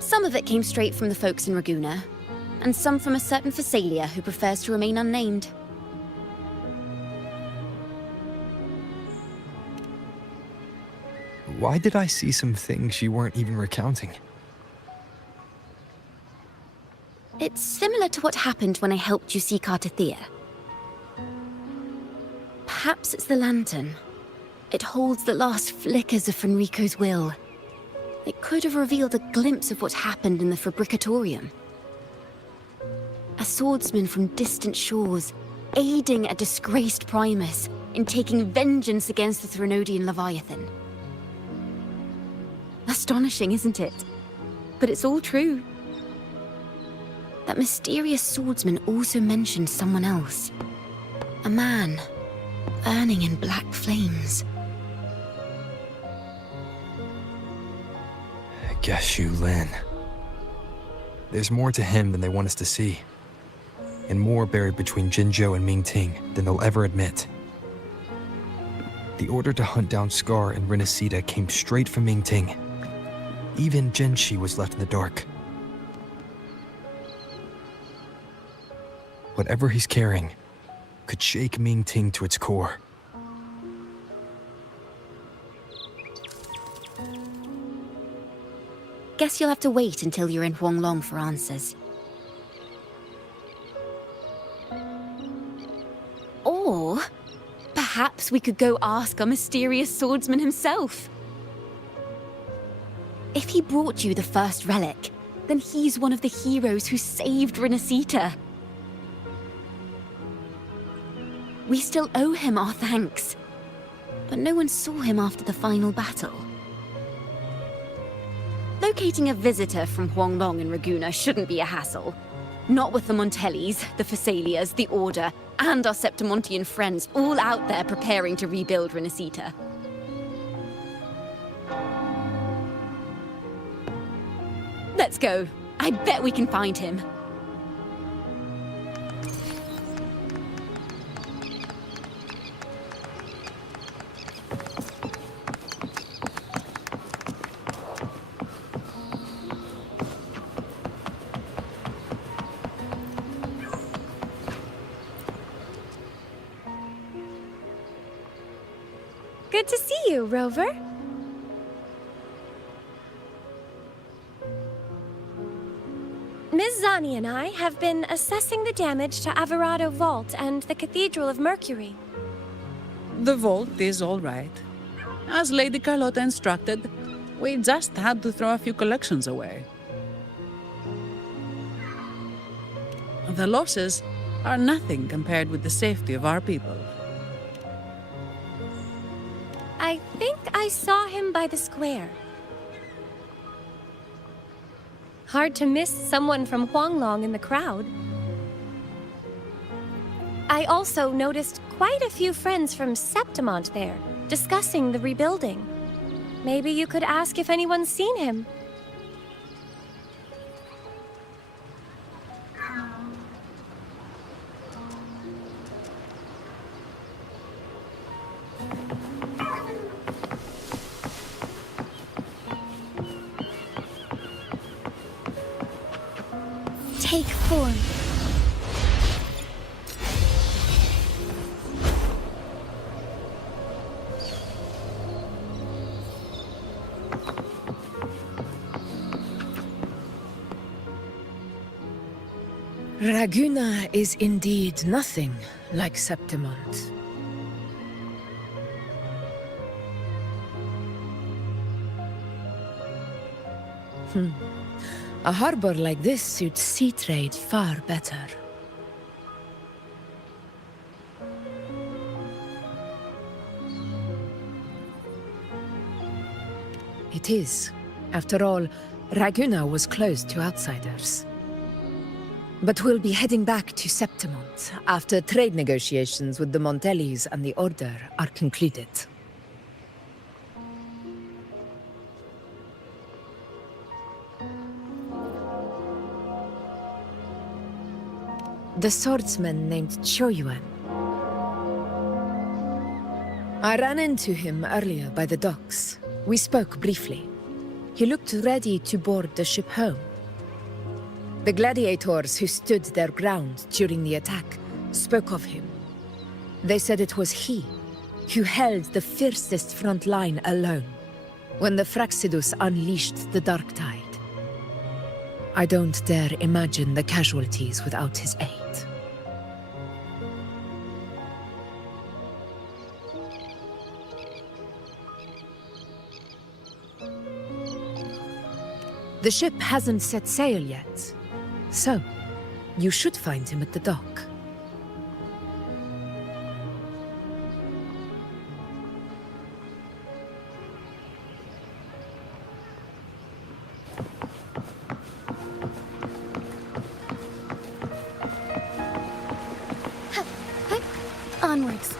Some of it came straight from the folks in Raguna, and some from a certain Phasalia who prefers to remain unnamed. Why did I see some things you weren't even recounting? It's similar to what happened when I helped you seek Artathea. Perhaps it's the lantern. It holds the last flickers of Fenrico's will. It could have revealed a glimpse of what happened in the Fabricatorium. A swordsman from distant shores, aiding a disgraced Primus in taking vengeance against the Threnodian Leviathan. Astonishing, isn't it? But it's all true. That mysterious swordsman also mentioned someone else. A man, burning in black flames. Guess you, Lin. There's more to him than they want us to see. And more buried between Jinzhou and Mingting than they'll ever admit. The order to hunt down Scar and Renacita came straight from Mingting. Even Jinshi was left in the dark. Whatever he's carrying could shake Mingting to its core. Guess you'll have to wait until you're in Huanglong for answers. Or perhaps we could go ask our mysterious swordsman himself. If he brought you the first relic, then he's one of the heroes who saved Renacita. We still owe him our thanks, but no one saw him after the final battle. Locating a visitor from Huanglong and Raguna shouldn't be a hassle. Not with the Montellis, the Phasalias, the Order, and our Septimontian friends all out there preparing to rebuild Renacita. Let's go. I bet we can find him. Good to see you, Rover. Ms. Zani and I have been assessing the damage to Averado Vault and the Cathedral of Mercury. The vault is all right. As Lady Carlotta instructed, we just had to throw a few collections away. The losses are nothing compared with the safety of our people. I think I saw him by the square. Hard to miss someone from Huanglong in the crowd. I also noticed quite a few friends from Septimont there, discussing the rebuilding. Maybe you could ask if anyone's seen him. Take form. Raguna is indeed nothing like Septimont. A harbor like this suits sea trade far better. It is. After all, Raguna was closed to outsiders. But we'll be heading back to Septimont after trade negotiations with the Montellis and the Order are concluded. The swordsman named Choyuan. I ran into him earlier by the docks. We spoke briefly. He looked ready to board the ship home. The gladiators who stood their ground during the attack spoke of him. They said it was he who held the fiercest front line alone when the Fraxidus unleashed the Dark Tide. I don't dare imagine the casualties without his aid. The ship hasn't set sail yet, so you should find him at the dock. Onwards.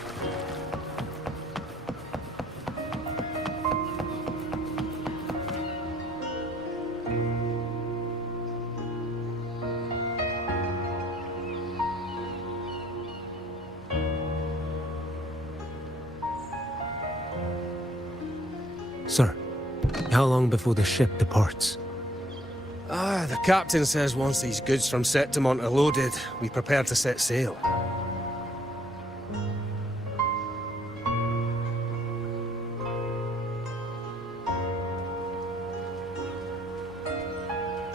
Sir, how long before the ship departs? The captain says once these goods from Septimont are loaded, we prepare to set sail.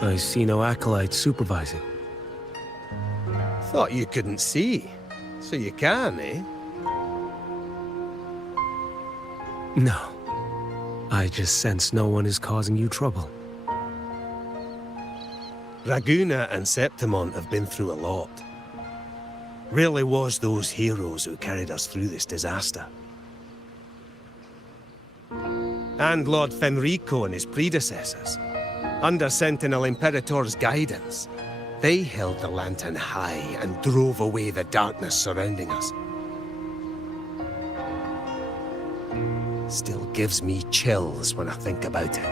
I see no acolytes supervising. Thought you couldn't see. So you can, eh? No. I just sense no one is causing you trouble. Raguna and Septimont have been through a lot. Really was those heroes who carried us through this disaster. And Lord Fenrico and his predecessors. Under Sentinel Imperator's guidance, they held the lantern high and drove away the darkness surrounding us. Still gives me chills when I think about it.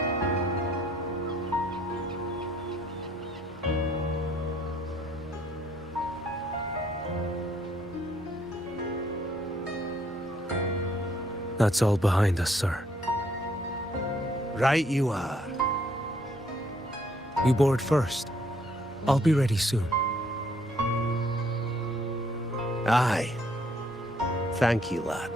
That's all behind us, sir. Right you are. You board first. I'll be ready soon. Aye. Thank you, lad.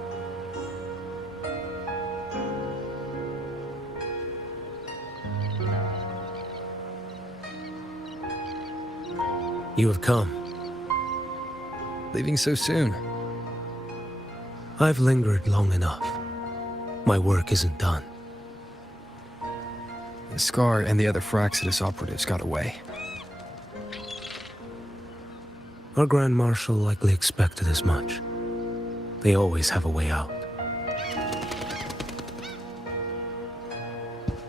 You have come. Leaving so soon? I've lingered long enough. My work isn't done. The Scar and the other Fraxidus operatives got away. Our Grand Marshal likely expected as much. They always have a way out.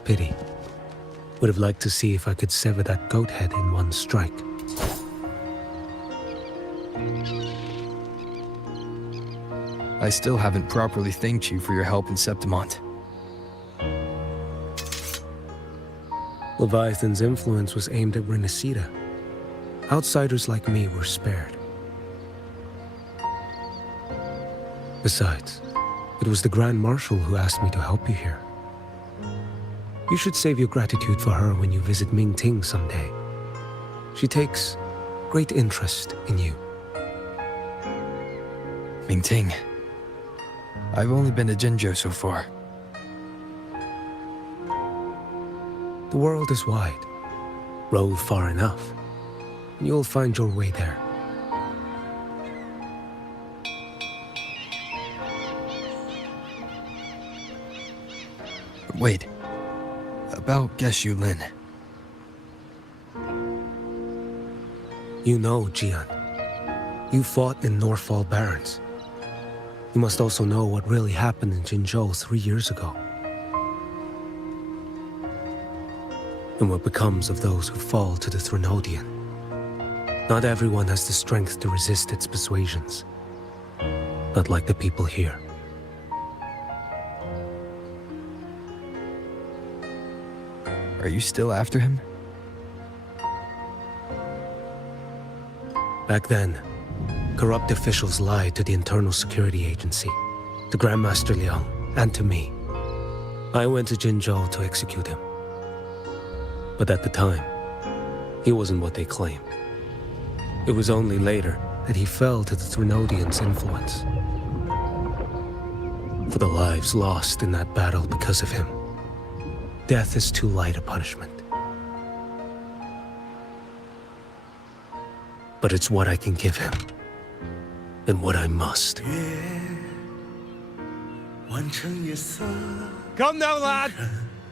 pity. Would have liked to see if I could sever that goat head in one strike. I still haven't properly thanked you for your help in Septimont. Leviathan's influence was aimed at Renacida. Outsiders like me were spared. Besides, it was the Grand Marshal who asked me to help you here. You should save your gratitude for her when you visit Mingting someday. She takes great interest in you. Mingting. I've only been to Jinzhou so far. The world is wide. Rove far enough, and you'll find your way there. Wait. About Geshu Lin. You know, Jian. You fought in Norfall Barrens. You must also know what really happened in Jinzhou 3 years ago. And what becomes of those who fall to the Threnodian. Not everyone has the strength to resist its persuasions. Not like the people here. Are you still after him? Back then, corrupt officials lied to the Internal Security Agency, to Grandmaster Liang, and to me. I went to Jinzhou to execute him. But at the time, he wasn't what they claimed. It was only later that he fell to the Threnodians' influence. For the lives lost in that battle because of him, death is too light a punishment. But it's what I can give him, and what I must. Come now, lad!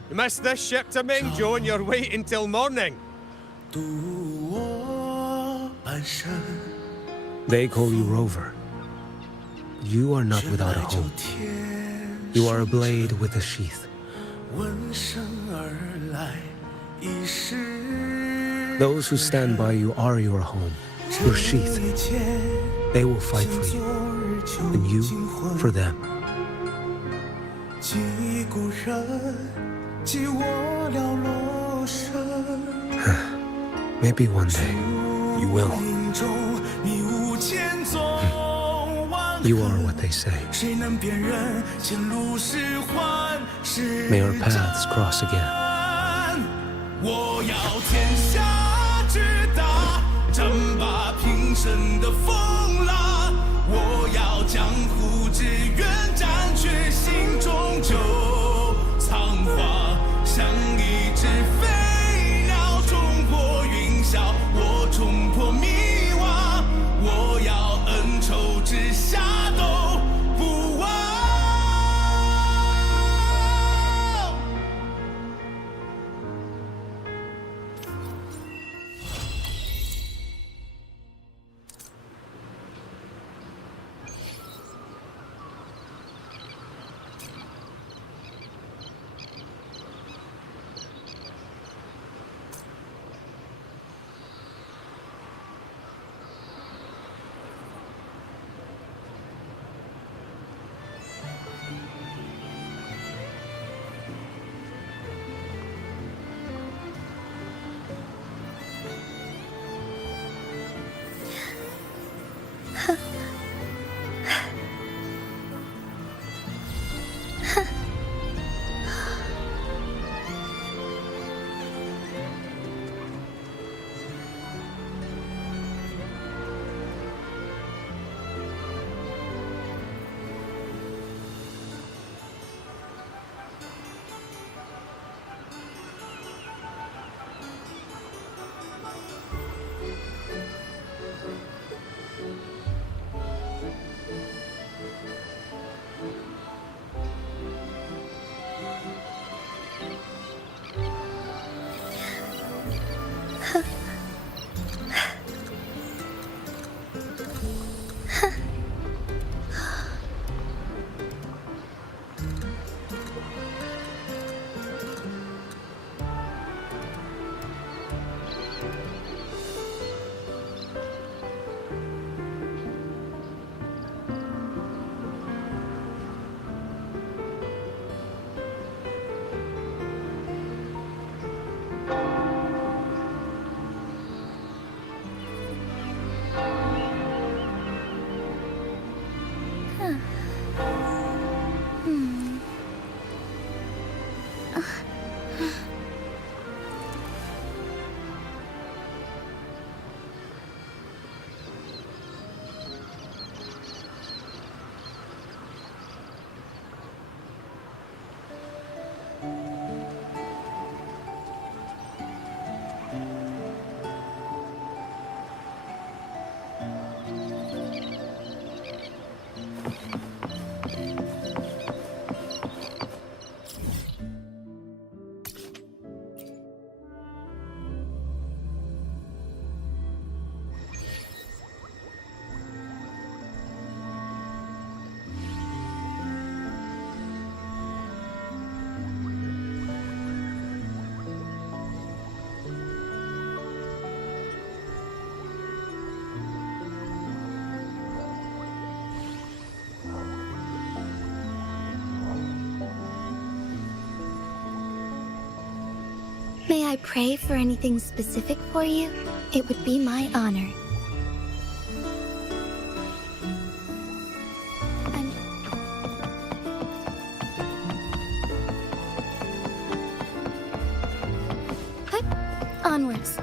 You missed this ship to Mingzhou and you're waiting till morning. They call you Rover. But you are not without a home. You are a blade with a sheath. Those who stand by you are your home, your sheath. They will fight for you, and you for them. Maybe one day, you will. You are what they say. May our paths cross again. 我要天下之大，争霸平生的风浪。我要江湖之远，斩却心中旧仓皇。像一只飞鸟冲破云霄，我冲破迷惘。我要恩仇之下都不忘。I pray for anything specific for you? It would be my honor. Onwards.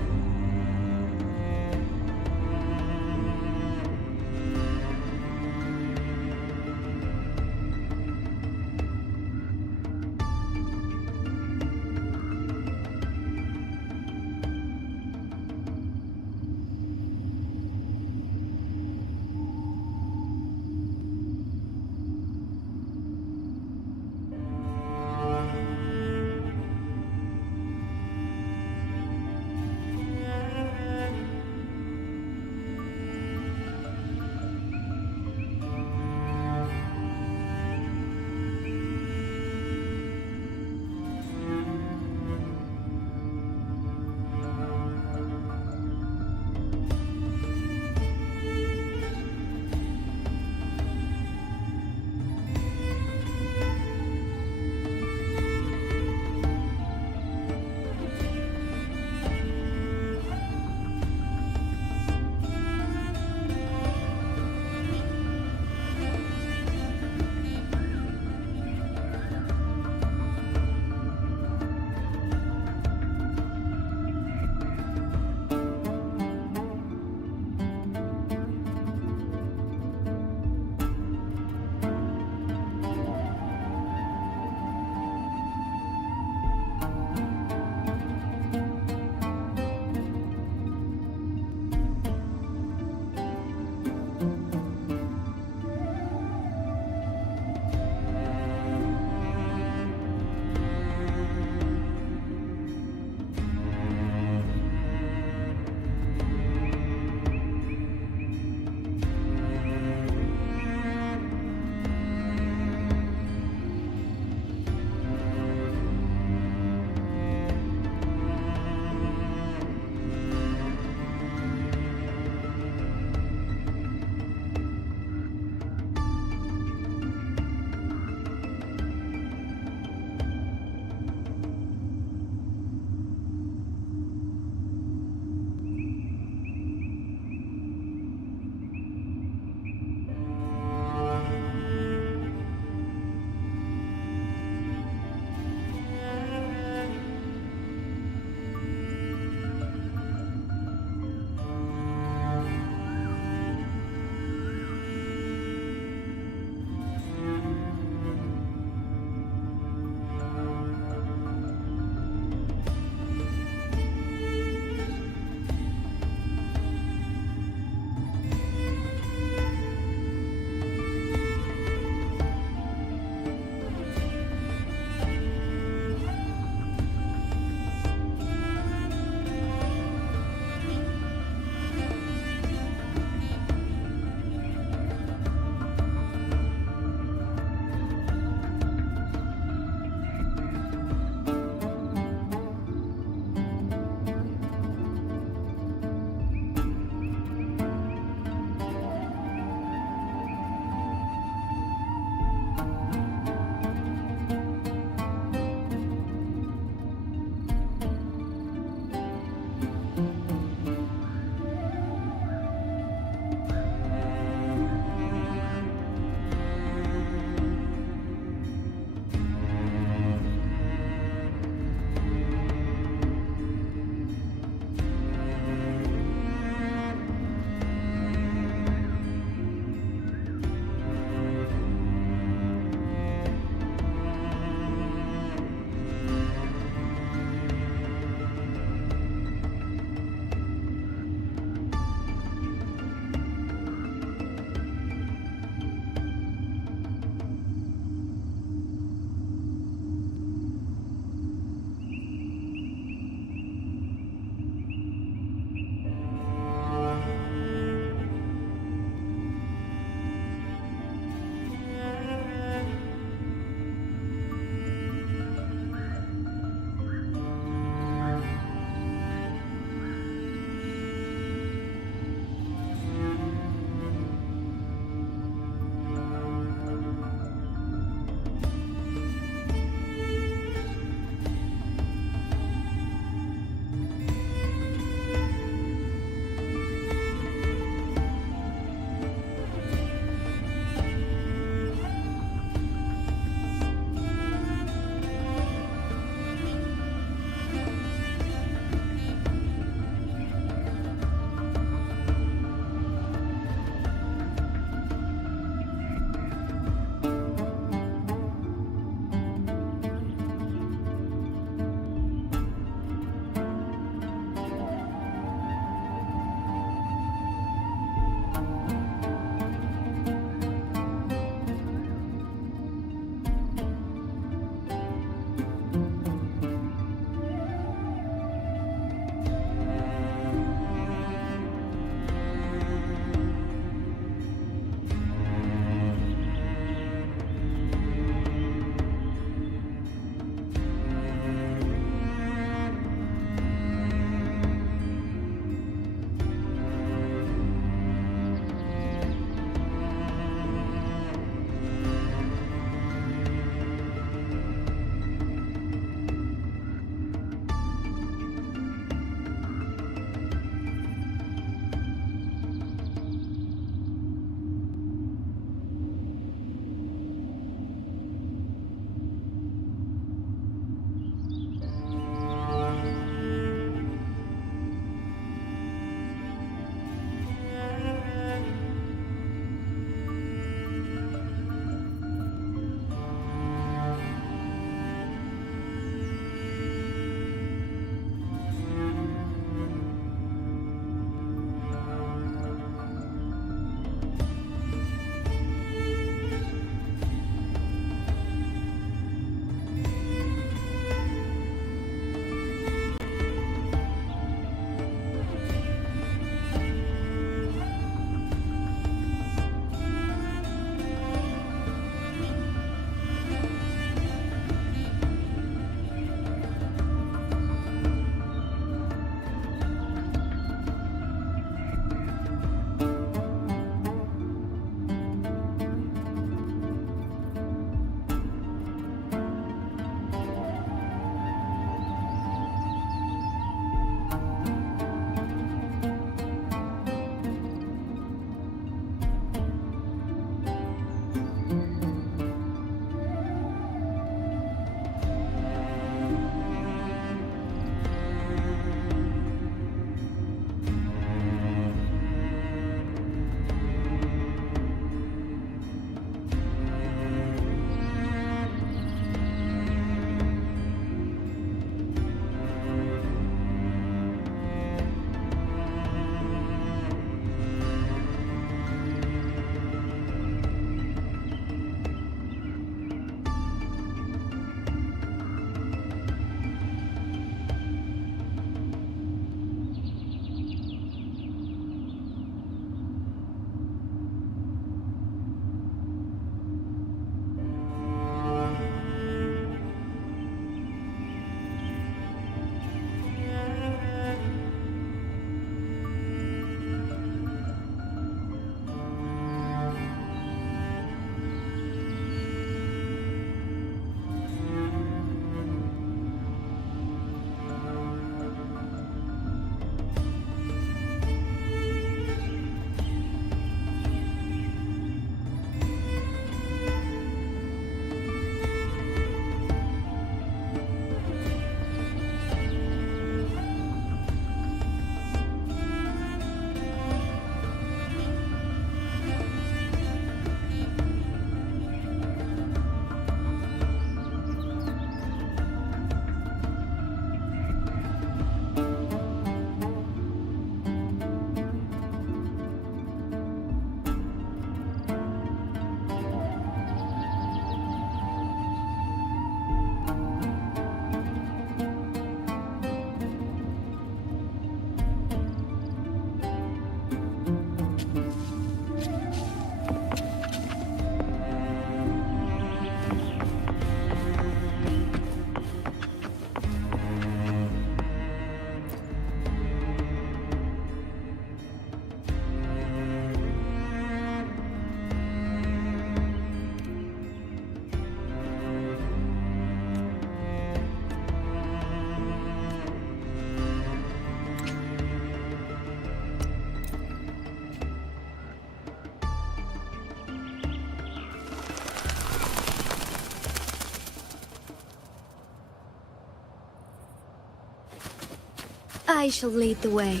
I shall lead the way.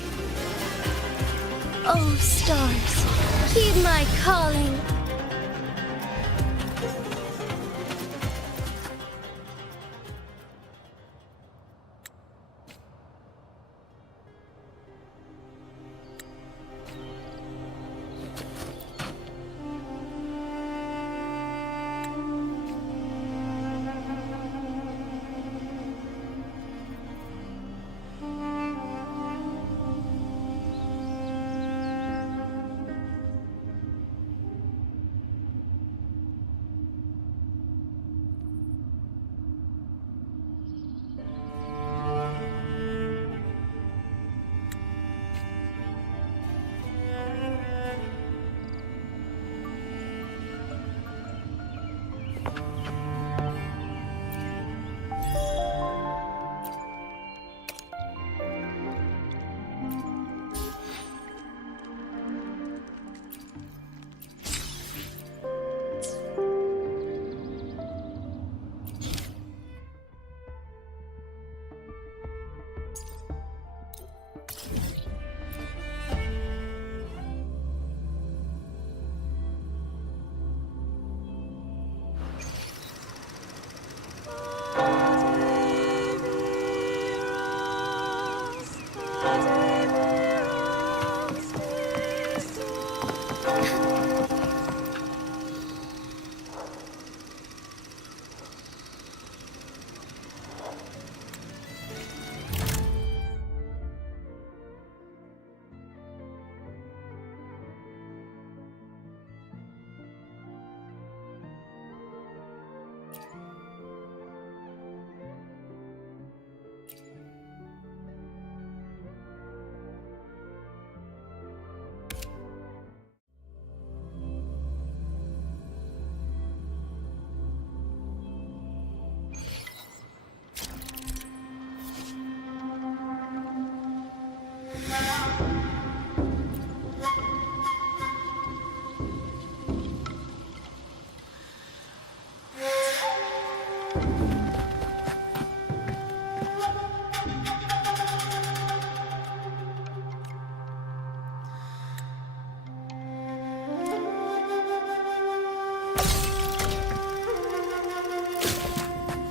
Oh, stars, heed my calling.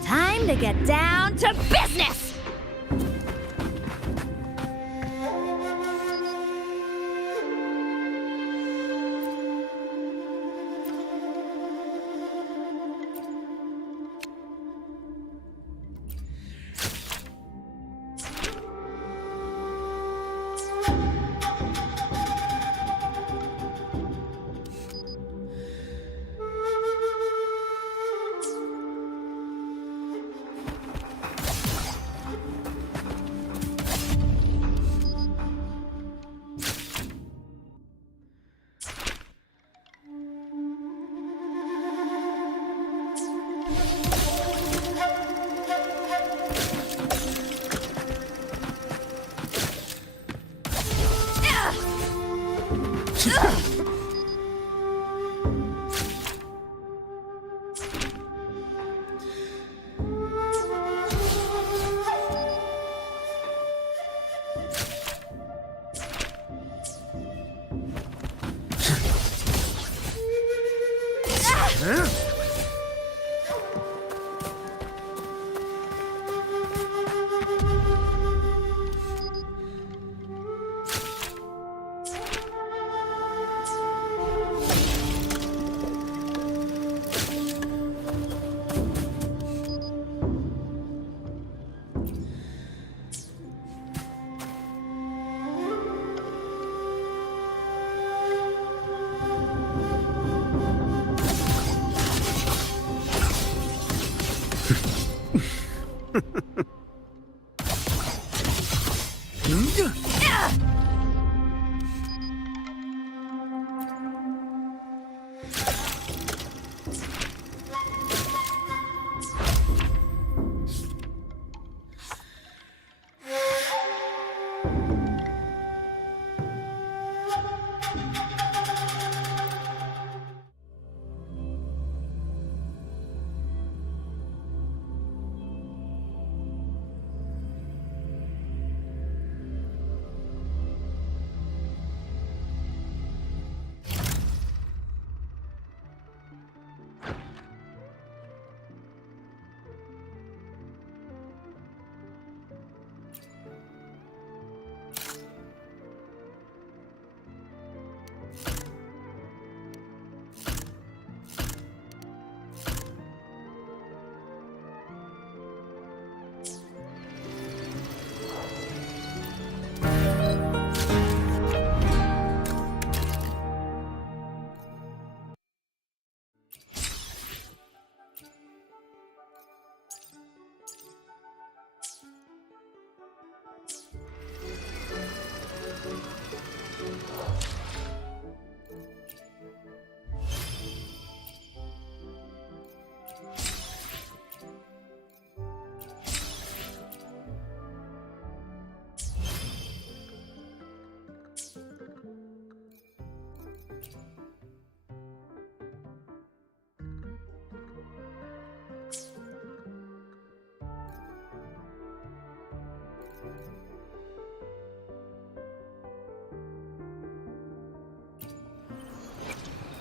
Time to get down to business!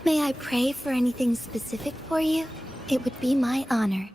May I pray for anything specific for you? It would be my honor.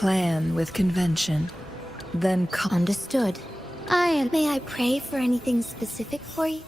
Plan with convention, then Understood. May I pray for anything specific for you?